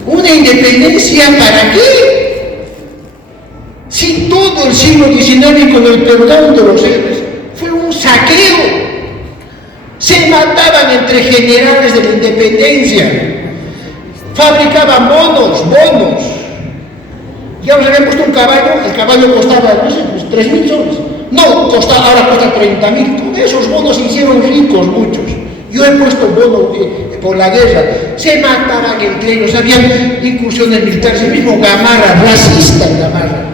¿Una independencia para qué? Si todo el siglo XIX, con el perdón de los héroes, fue un saqueo. Se mataban entre generales de la independencia. Fabricaban bonos. Ya os habían puesto un caballo, el caballo costaba, no sé, pues 3.000 soles. No, ahora cuesta 30.000. Con esos bonos se hicieron ricos muchos. Yo he puesto bonos por la guerra. Se mataban entre ellos, habían incursiones militares, el mismo Gamarra, racista Gamarra.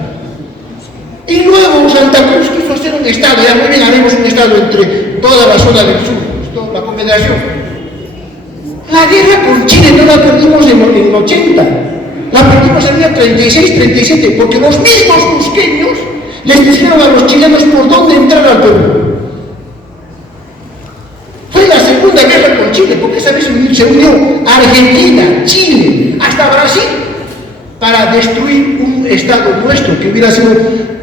Y luego Santa Cruz quiso hacer un estado, ya muy bien, haremos un estado entre toda la zona del sur, toda la Confederación. La guerra con Chile no la perdimos en el 80, la perdimos en el 36, 37, porque los mismos cusqueños les dijeron a los chilenos por dónde entrar al Perú. Fue la Segunda Segunda Guerra con Chile, porque esa vez se unió Argentina, Chile, hasta Brasil, para destruir un Estado nuestro que hubiera sido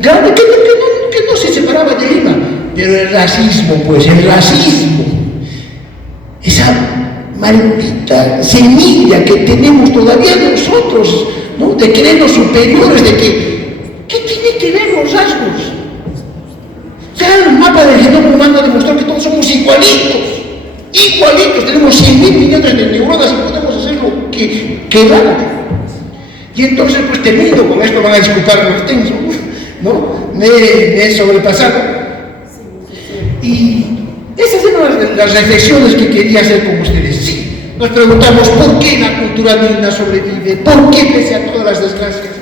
grande, que no se separaba de Lima. Pero el racismo, pues, el racismo, esa maldita semilla que tenemos todavía nosotros, ¿no? De creernos superiores, de ¿qué tiene que ver los rasgos? Ya el mapa del genoma humano demostró que todos somos igualitos, tenemos 100.000 millones de neuronas y podemos hacer lo que queramos. Y entonces, pues termino con esto, van a disculpar lo extenso, ¿no? Me he sobrepasado. Y esas eran las reflexiones que quería hacer con ustedes. Sí, nos preguntamos por qué la cultura andina sobrevive, por qué pese a todas las desgracias.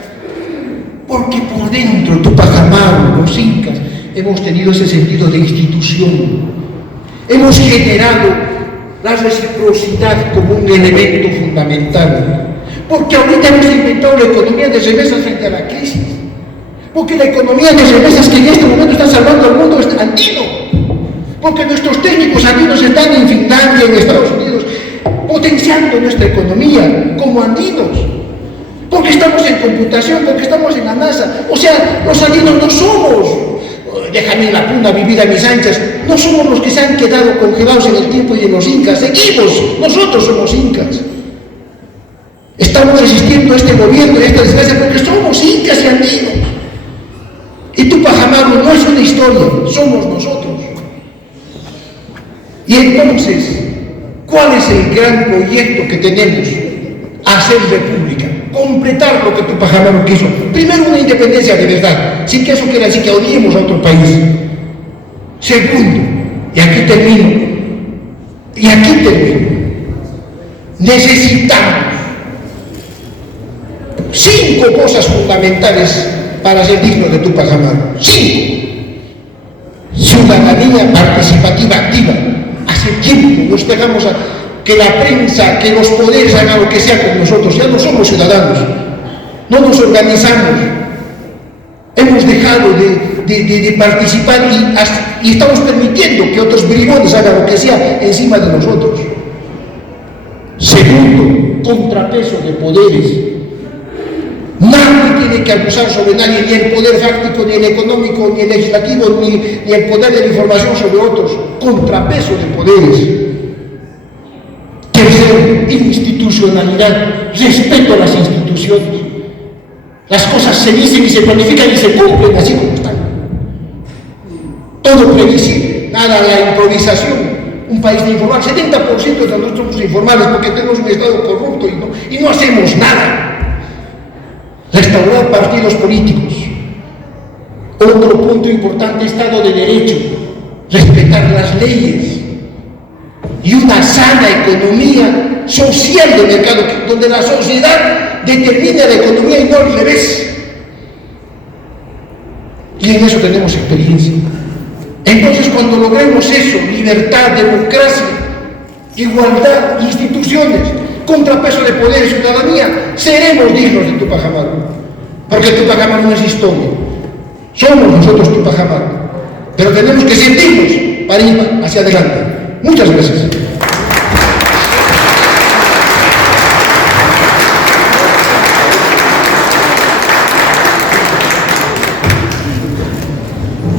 Porque por dentro, Tupac Amaru, los incas, hemos tenido ese sentido de institución. Hemos generado la reciprocidad como un elemento fundamental. Porque ahorita hemos inventado la economía de remesas frente a la crisis. Porque la economía de remesas que en este momento está salvando al mundo es andino. Porque nuestros técnicos andinos están en Finlandia, en Estados Unidos, potenciando nuestra economía como andinos. Porque estamos en computación, porque estamos en la NASA. O sea, los andinos no somos, déjame en la punta vivir a mis anchas, no somos los que se han quedado congelados en el tiempo y en los incas. Seguimos, nosotros somos incas. Estamos resistiendo a este gobierno y a esta desgracia porque somos incas y andinos. Y Tupac Amaru no es una historia, somos nosotros. Y entonces, ¿cuál es el gran proyecto que tenemos? Hacer república, completar lo que Tupac Amaru quiso. Primero, una independencia de verdad, sin que eso quiera decir que odiemos a otro país. Segundo, y aquí termino, necesitamos 5 cosas fundamentales para ser dignos de Tupac Amaru. 5. Ciudadanía participativa activa. Hace tiempo nos dejamos a que la prensa, que los poderes hagan lo que sea con nosotros. Ya no somos ciudadanos, no nos organizamos, hemos dejado de participar y estamos permitiendo que otros bribones hagan lo que sea encima de nosotros. Segundo, contrapeso de poderes. Nadie tiene que abusar sobre nadie, ni el poder fáctico, ni el económico, ni el legislativo, ni el poder de la información sobre otros. Contrapeso de poderes. Tercero, institucionalidad, respeto a las instituciones. Las cosas se dicen y se planifican y se cumplen así como están. Todo previsible, nada la improvisación. Un país de informales, 70% de nosotros somos informales porque tenemos un Estado corrupto y no hacemos nada. Restaurar partidos políticos. Otro punto importante, Estado de Derecho, respetar las leyes y una sana economía social de mercado, donde la sociedad determina la economía y no al revés. Y en eso tenemos experiencia. Entonces, cuando logremos eso, libertad, democracia, igualdad, instituciones, contrapeso de poder y ciudadanía, seremos dignos de Tupac Amaru. Porque Tupac Amaru no es historia. Somos nosotros Tupac Amaru. Pero tenemos que sentirnos para ir hacia adelante. Muchas gracias.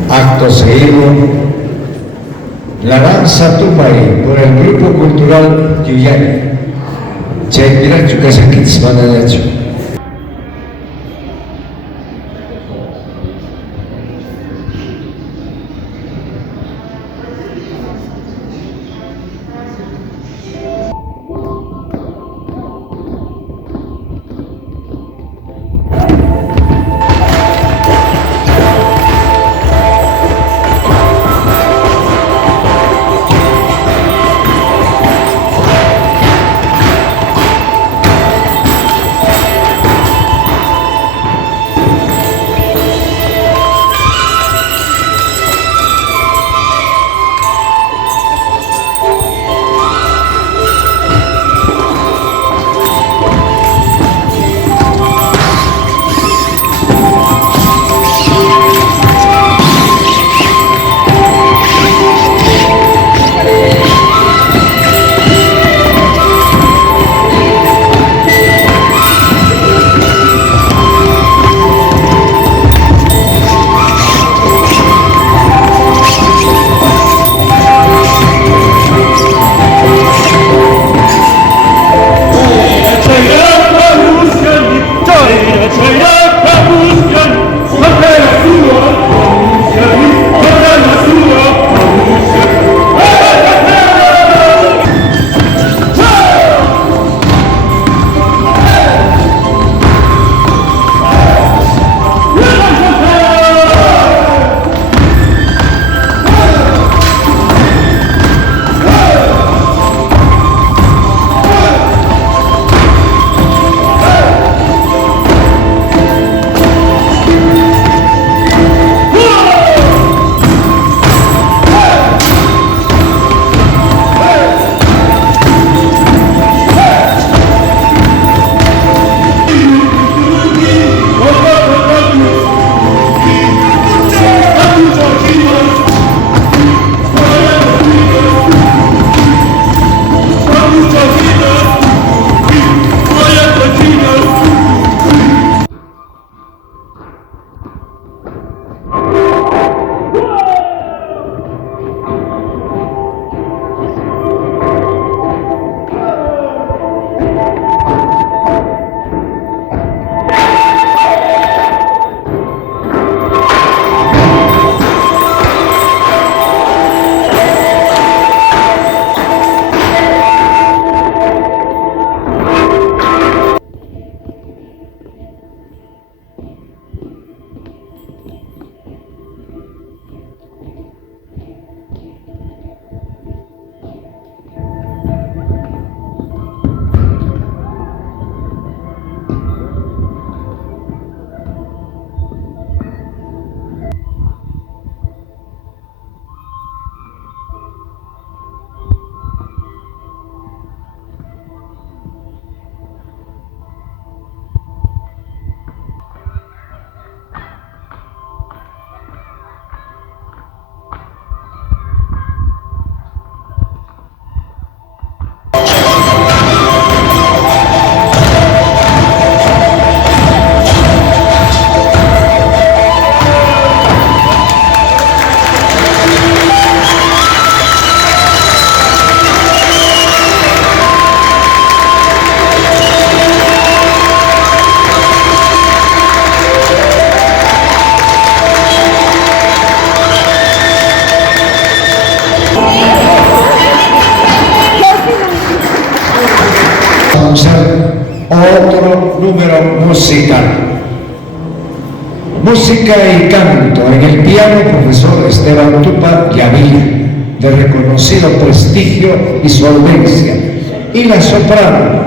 Acto seguido, la danza Tupac por el Grupo Cultural Yuyani. Çektiren çünkü kısmına conocer otro número musical. Música y canto. En el piano, profesor Esteban Tupac Yavilla, de reconocido prestigio y solvencia. Y la soprano,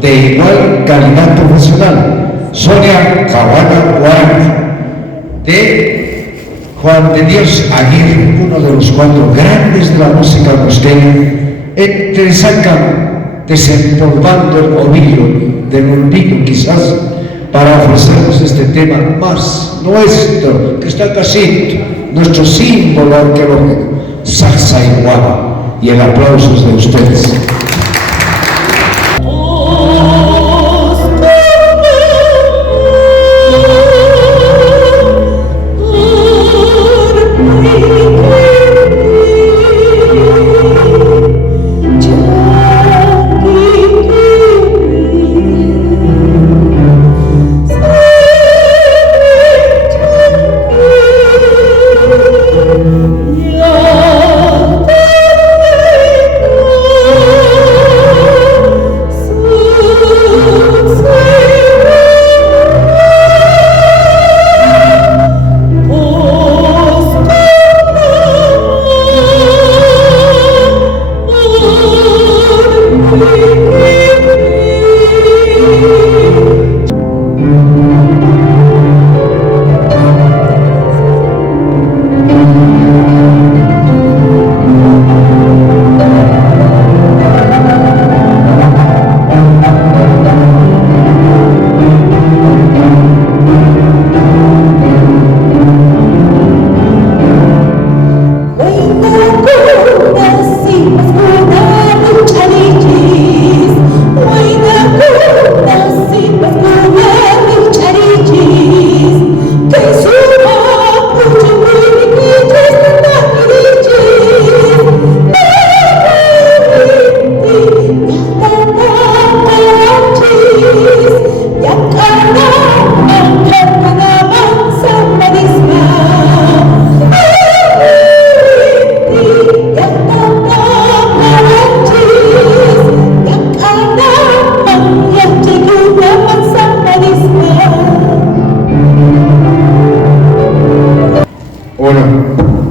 de igual calidad profesional, Sonia Caruana Guarani, de Juan de Dios Aguirre, uno de los 4 grandes de la música costera, entre sacan desempolvando el ovillo del olvido quizás, para ofrecernos este tema más nuestro, que está casi nuestro símbolo arqueológico, Saxa y Guava, y el aplauso es de ustedes.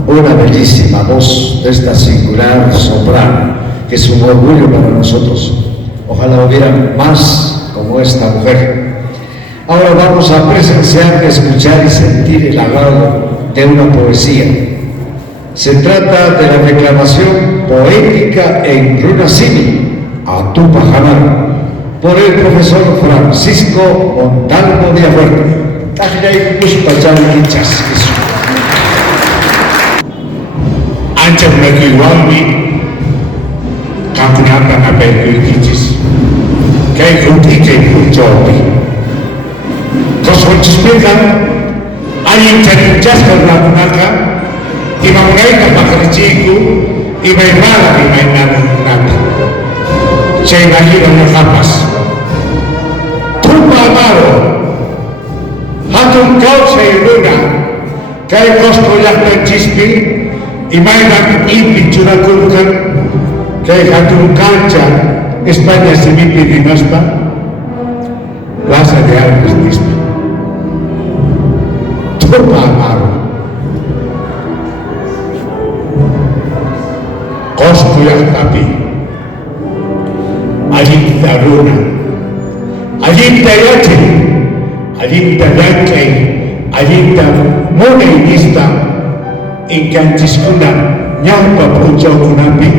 Una bellísima voz de esta singular soprano, que es un orgullo para nosotros. Ojalá hubiera más como esta mujer. Ahora vamos a presenciar, escuchar y sentir el agrado de una poesía. Se trata de la declamación poética en runa símil, a Tupac Amaru, por el profesor Francisco Montalvo Villafuerte. Ancha mekiwami kakunapa na perkuitis kay kutike puchopi kosochispeka ayin charinchas kakunaka imamunay na pakarichiku imaymala imaynana kunata chay mahiro na kapas Tupac Amaru hatun causa iluna kay kosto yakta chispi Imainan impi churakulkan kay hatun cancha España simipi dinaspa Plaza de Armas nispa Tupac Amaru Kostu yaktapi Alinta runa Alinta yate Alinta yankay Alinta monainista Incanchiskuna nyampa pucau kunapi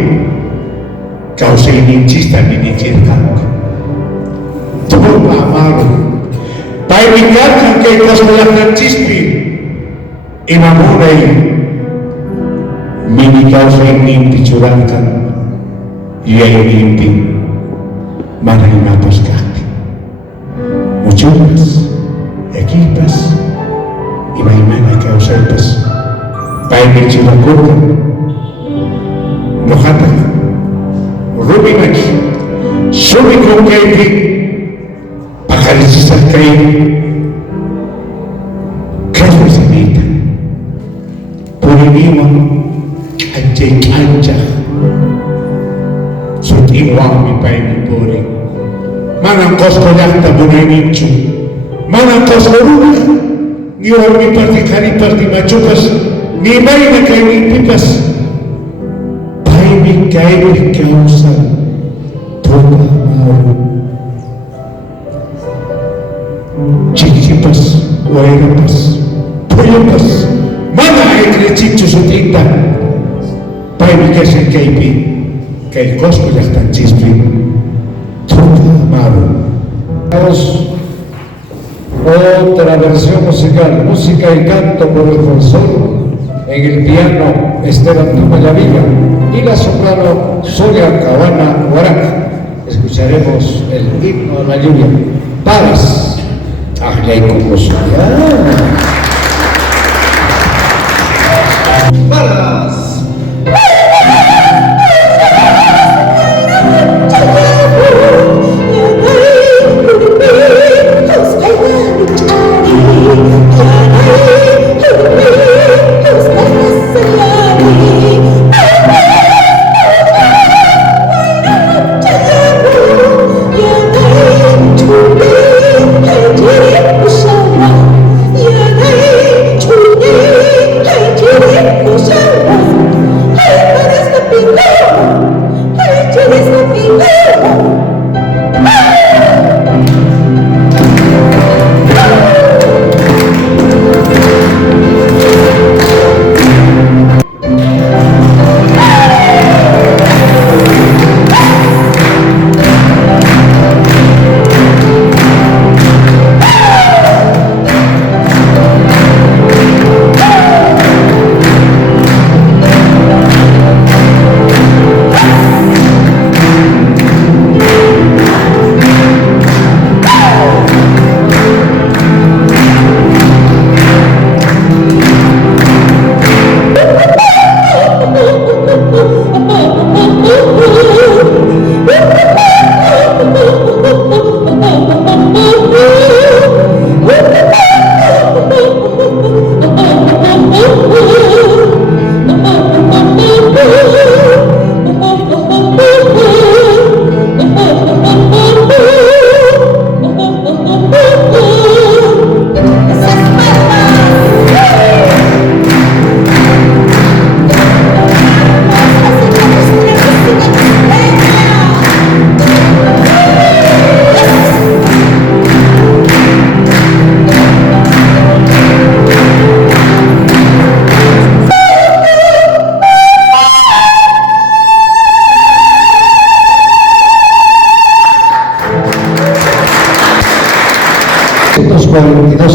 kau seininchista ninichirkanku Tupac Amaru paimikatu kay kosmolaknanchispi imamunay mini kau seininpi churankan yaininpi manahinapas kaki muchupas equipas imaymana kau seipas Paimik churakuka Nohatak Rubinaki Subiko kaypi Pakarisisat kay Kasmisanita Puriniwan Anjay kancha Sutiwang mi paimik puri Manan Cosco Yacta Bunenichu, Manan Cosco Runa, ni Ormi Parti Cariparti Machucas, ni Maina Kaini Pipas, Paimi Kaini Causa, Toda Maru, Chichipas, Oegapas, Poyopas, Mana Ekrechichu Sutinta, Paimi Kesen Keipi, Kei Cosco Yacta Chispi, Vamos otra versión musical, música y canto por el Folsol, en el piano Esteban Tumayavilla y la soprano Sonia Cabana Huarac. Escucharemos el himno a la lluvia. Paras, Ahlei Paras.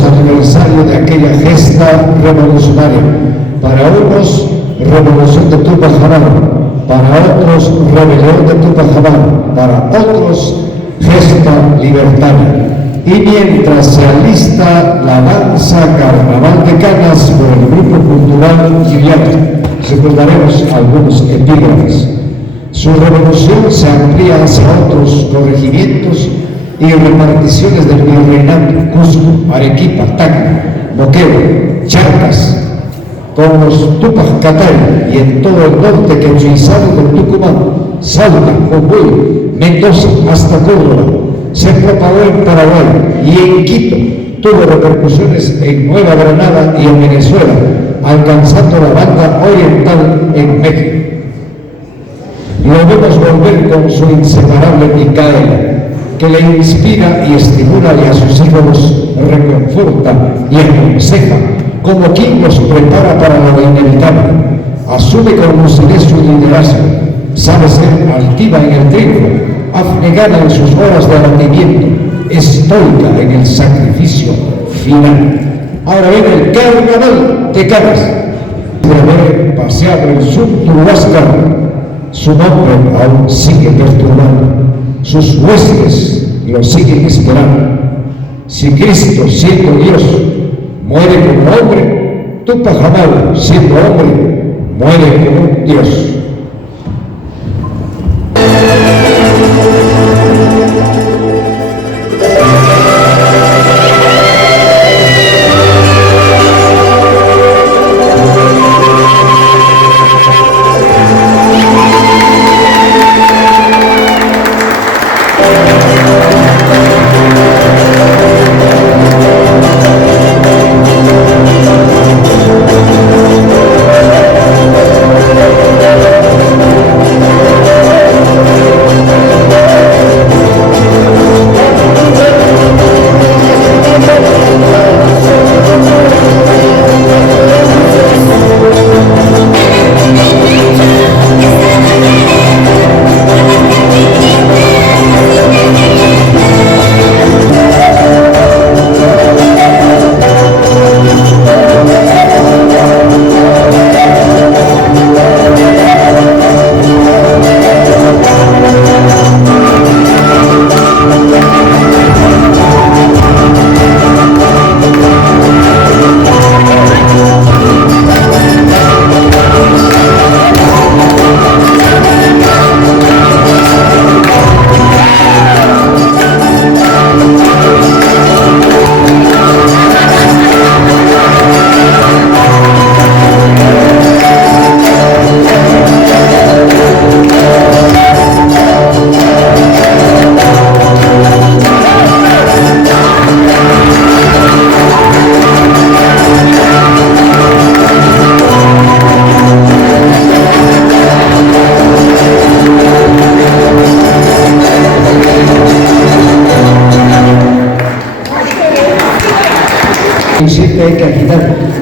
Aniversario de aquella gesta revolucionaria. Para unos, revolución de Tupac Amaru, para otros, rebelión de Tupac Amaru, para otros, gesta libertaria. Y mientras se alista la danza Carnaval de Canas por el Grupo Cultural Giliano, recordaremos algunos epígrafes. Su revolución se amplía hacia otros corregimientos y reparticiones del virreinato, Cusco, Arequipa, Tacna, Moquegua, Charcas, con los Tupac Katari y en todo el norte quechuizado del Tucumán, Salta, Jujuy, Mendoza, hasta Córdoba. Se propagó en Paraguay y en Quito, tuvo repercusiones en Nueva Granada y en Venezuela, alcanzando la banda oriental en México. Lo vemos volver con su inseparable Micaela, que le inspira y estimula y a sus hijos reconforta y aconseja, como quien los prepara para lo inevitable. Asume con lucidez su liderazgo, sabe ser altiva en el triunfo, abnegada en sus horas de abatimiento, estoica en el sacrificio final. Ahora viene el Carnaval de Canas. De haber paseado en su Huáscar, su nombre aún sigue perturbando. Sus huestes lo siguen esperando. Si Cristo, siendo Dios, muere como hombre, Tupac Amaru, siendo hombre, muere como Dios.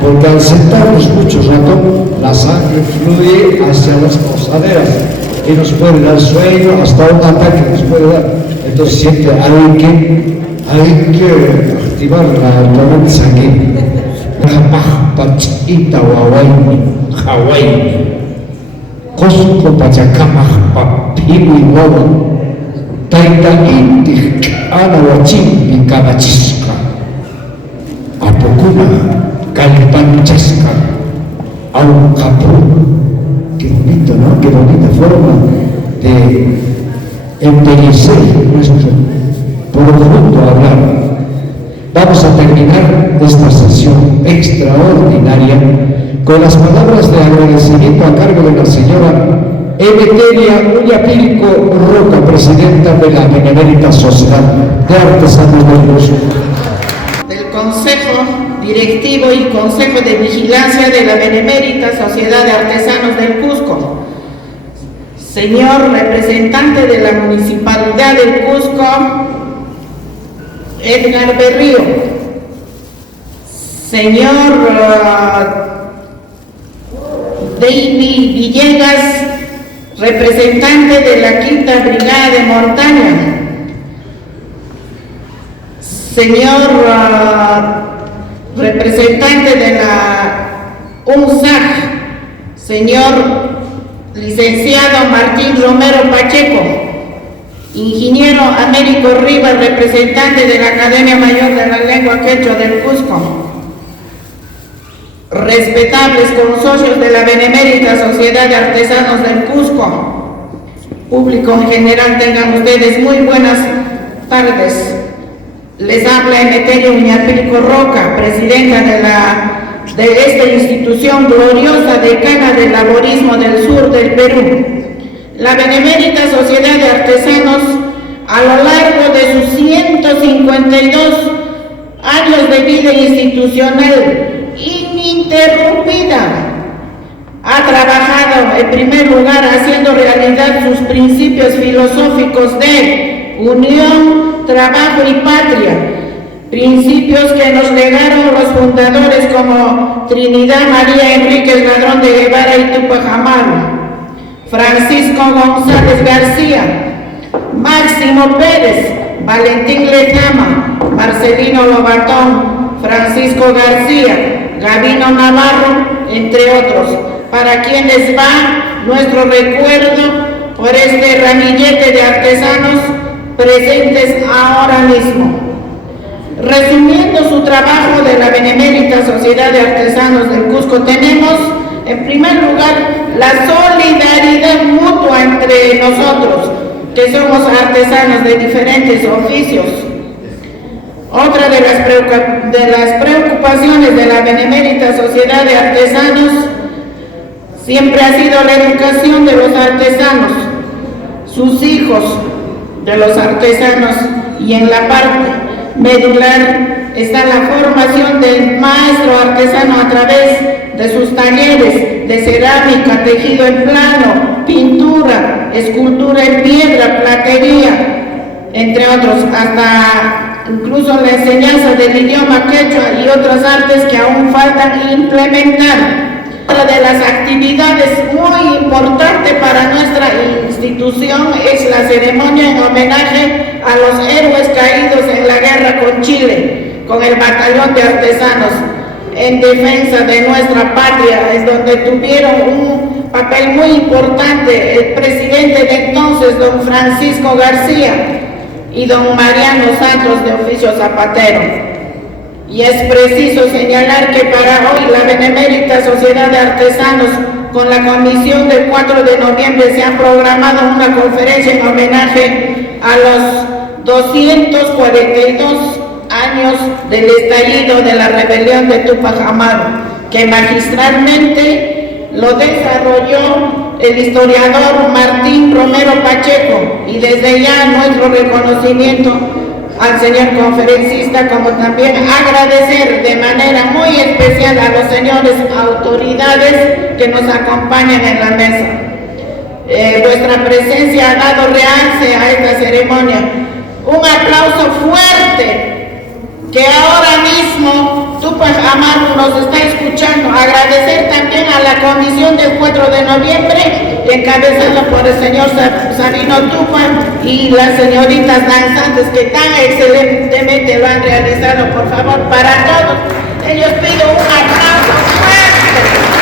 porque al sentarnos mucho rato, la sangre fluye hacia las posaderas y nos puede dar sueño, hasta un ataque nos puede dar. Entonces siempre hay que activar la torrente sanguínea. Pachita Hawaii, Cusco Pachacamaj, Papiwi Wawa, Taita Inti, Ana Huachimpi, Cabachisca, Apocuna, Calpanchasca, Aucapu. Qué bonito, ¿no? Qué bonita forma de embellecer nuestro profundo hablar. Vamos a terminar esta sesión extraordinaria con las palabras de agradecimiento a cargo de la señora Emeteria Ullapilco Roca, presidenta de la Benemérita Sociedad de Artesanos del Cusco. Del Consejo Directivo y Consejo de Vigilancia de la Benemérita Sociedad de Artesanos del Cusco. Señor representante de la Municipalidad del Cusco, Edgar Berrío. Señor David Villegas, representante de la Quinta Brigada de Montaña. Señor representante de la UNSAC, señor licenciado Martín Romero Pacheco, ingeniero Américo Rivas, representante de la Academia Mayor de la Lengua Quechua del Cusco, respetables consocios de la Benemérita Sociedad de Artesanos del Cusco, público en general, tengan ustedes muy buenas tardes. Les habla Emeteria Uñapilco Roca, presidenta de esta institución gloriosa, decana del laborismo del sur del Perú. La Benemérita Sociedad de Artesanos, a lo largo de sus 152 años de vida institucional ininterrumpida, ha trabajado en primer lugar haciendo realidad sus principios filosóficos de unión, trabajo y patria, principios que nos legaron los fundadores como Trinidad María Enríquez Ladrón de Guevara y Túpac Amaru, Francisco González García, Máximo Pérez, Valentín Lezama, Marcelino Lobatón, Francisco García, Gabino Navarro, entre otros, para quienes va nuestro recuerdo por este ramillete de artesanos presentes ahora mismo. Resumiendo su trabajo de la Benemérita Sociedad de Artesanos del Cusco, tenemos en primer lugar la solidaridad mutua entre nosotros, que somos artesanos de diferentes oficios. Otra de las preocupaciones de la Benemérita Sociedad de Artesanos siempre ha sido la educación de los artesanos, sus hijos de los artesanos, y en la parte medular está la formación del maestro artesano a través de sus talleres de cerámica, tejido en plano, pintura, escultura en piedra, platería, entre otros, hasta incluso la enseñanza del idioma quechua y otras artes que aún faltan implementar. Otra de las actividades muy importantes para nuestra institución es la ceremonia en homenaje a los héroes caídos en la guerra con Chile, con el batallón de artesanos en defensa de nuestra patria, es donde tuvieron un papel muy importante el presidente de entonces, don Francisco García, y don Mariano Santos, de oficio zapatero. Y es preciso señalar que para hoy la Benemérita Sociedad de Artesanos, con la comisión del 4 de noviembre, se ha programado una conferencia en homenaje a los 242 años del estallido de la rebelión de Túpac Amaru, que magistralmente lo desarrolló el historiador Martín Romero Pacheco, y desde ya nuestro reconocimiento al señor conferencista, como también agradecer de manera muy especial a los señores autoridades que nos acompañan en la mesa. Vuestra presencia ha dado realce a esta ceremonia. Un aplauso fuerte, que ahora mismo Tupac Amaru nos está escuchando. Agradecer también a la comisión del 4 de noviembre, encabezada por el señor Sabino Tupac y las señoritas danzantes que tan excelentemente lo han realizado. Por favor, para todos ellos pido un aplauso fuerte.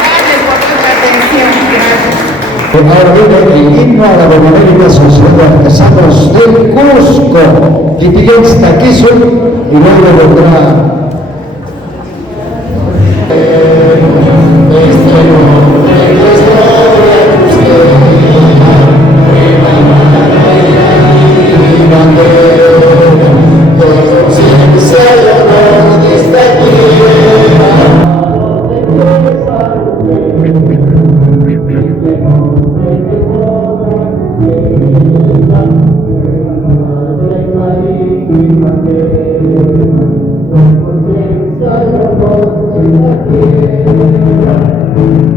Gracias por su atención. Gracias. Ahora viene el himno a la Benemérita Sociedad de Artesanos del Cusco, Lipiguens Taquizo, y luego vendrá Thank you.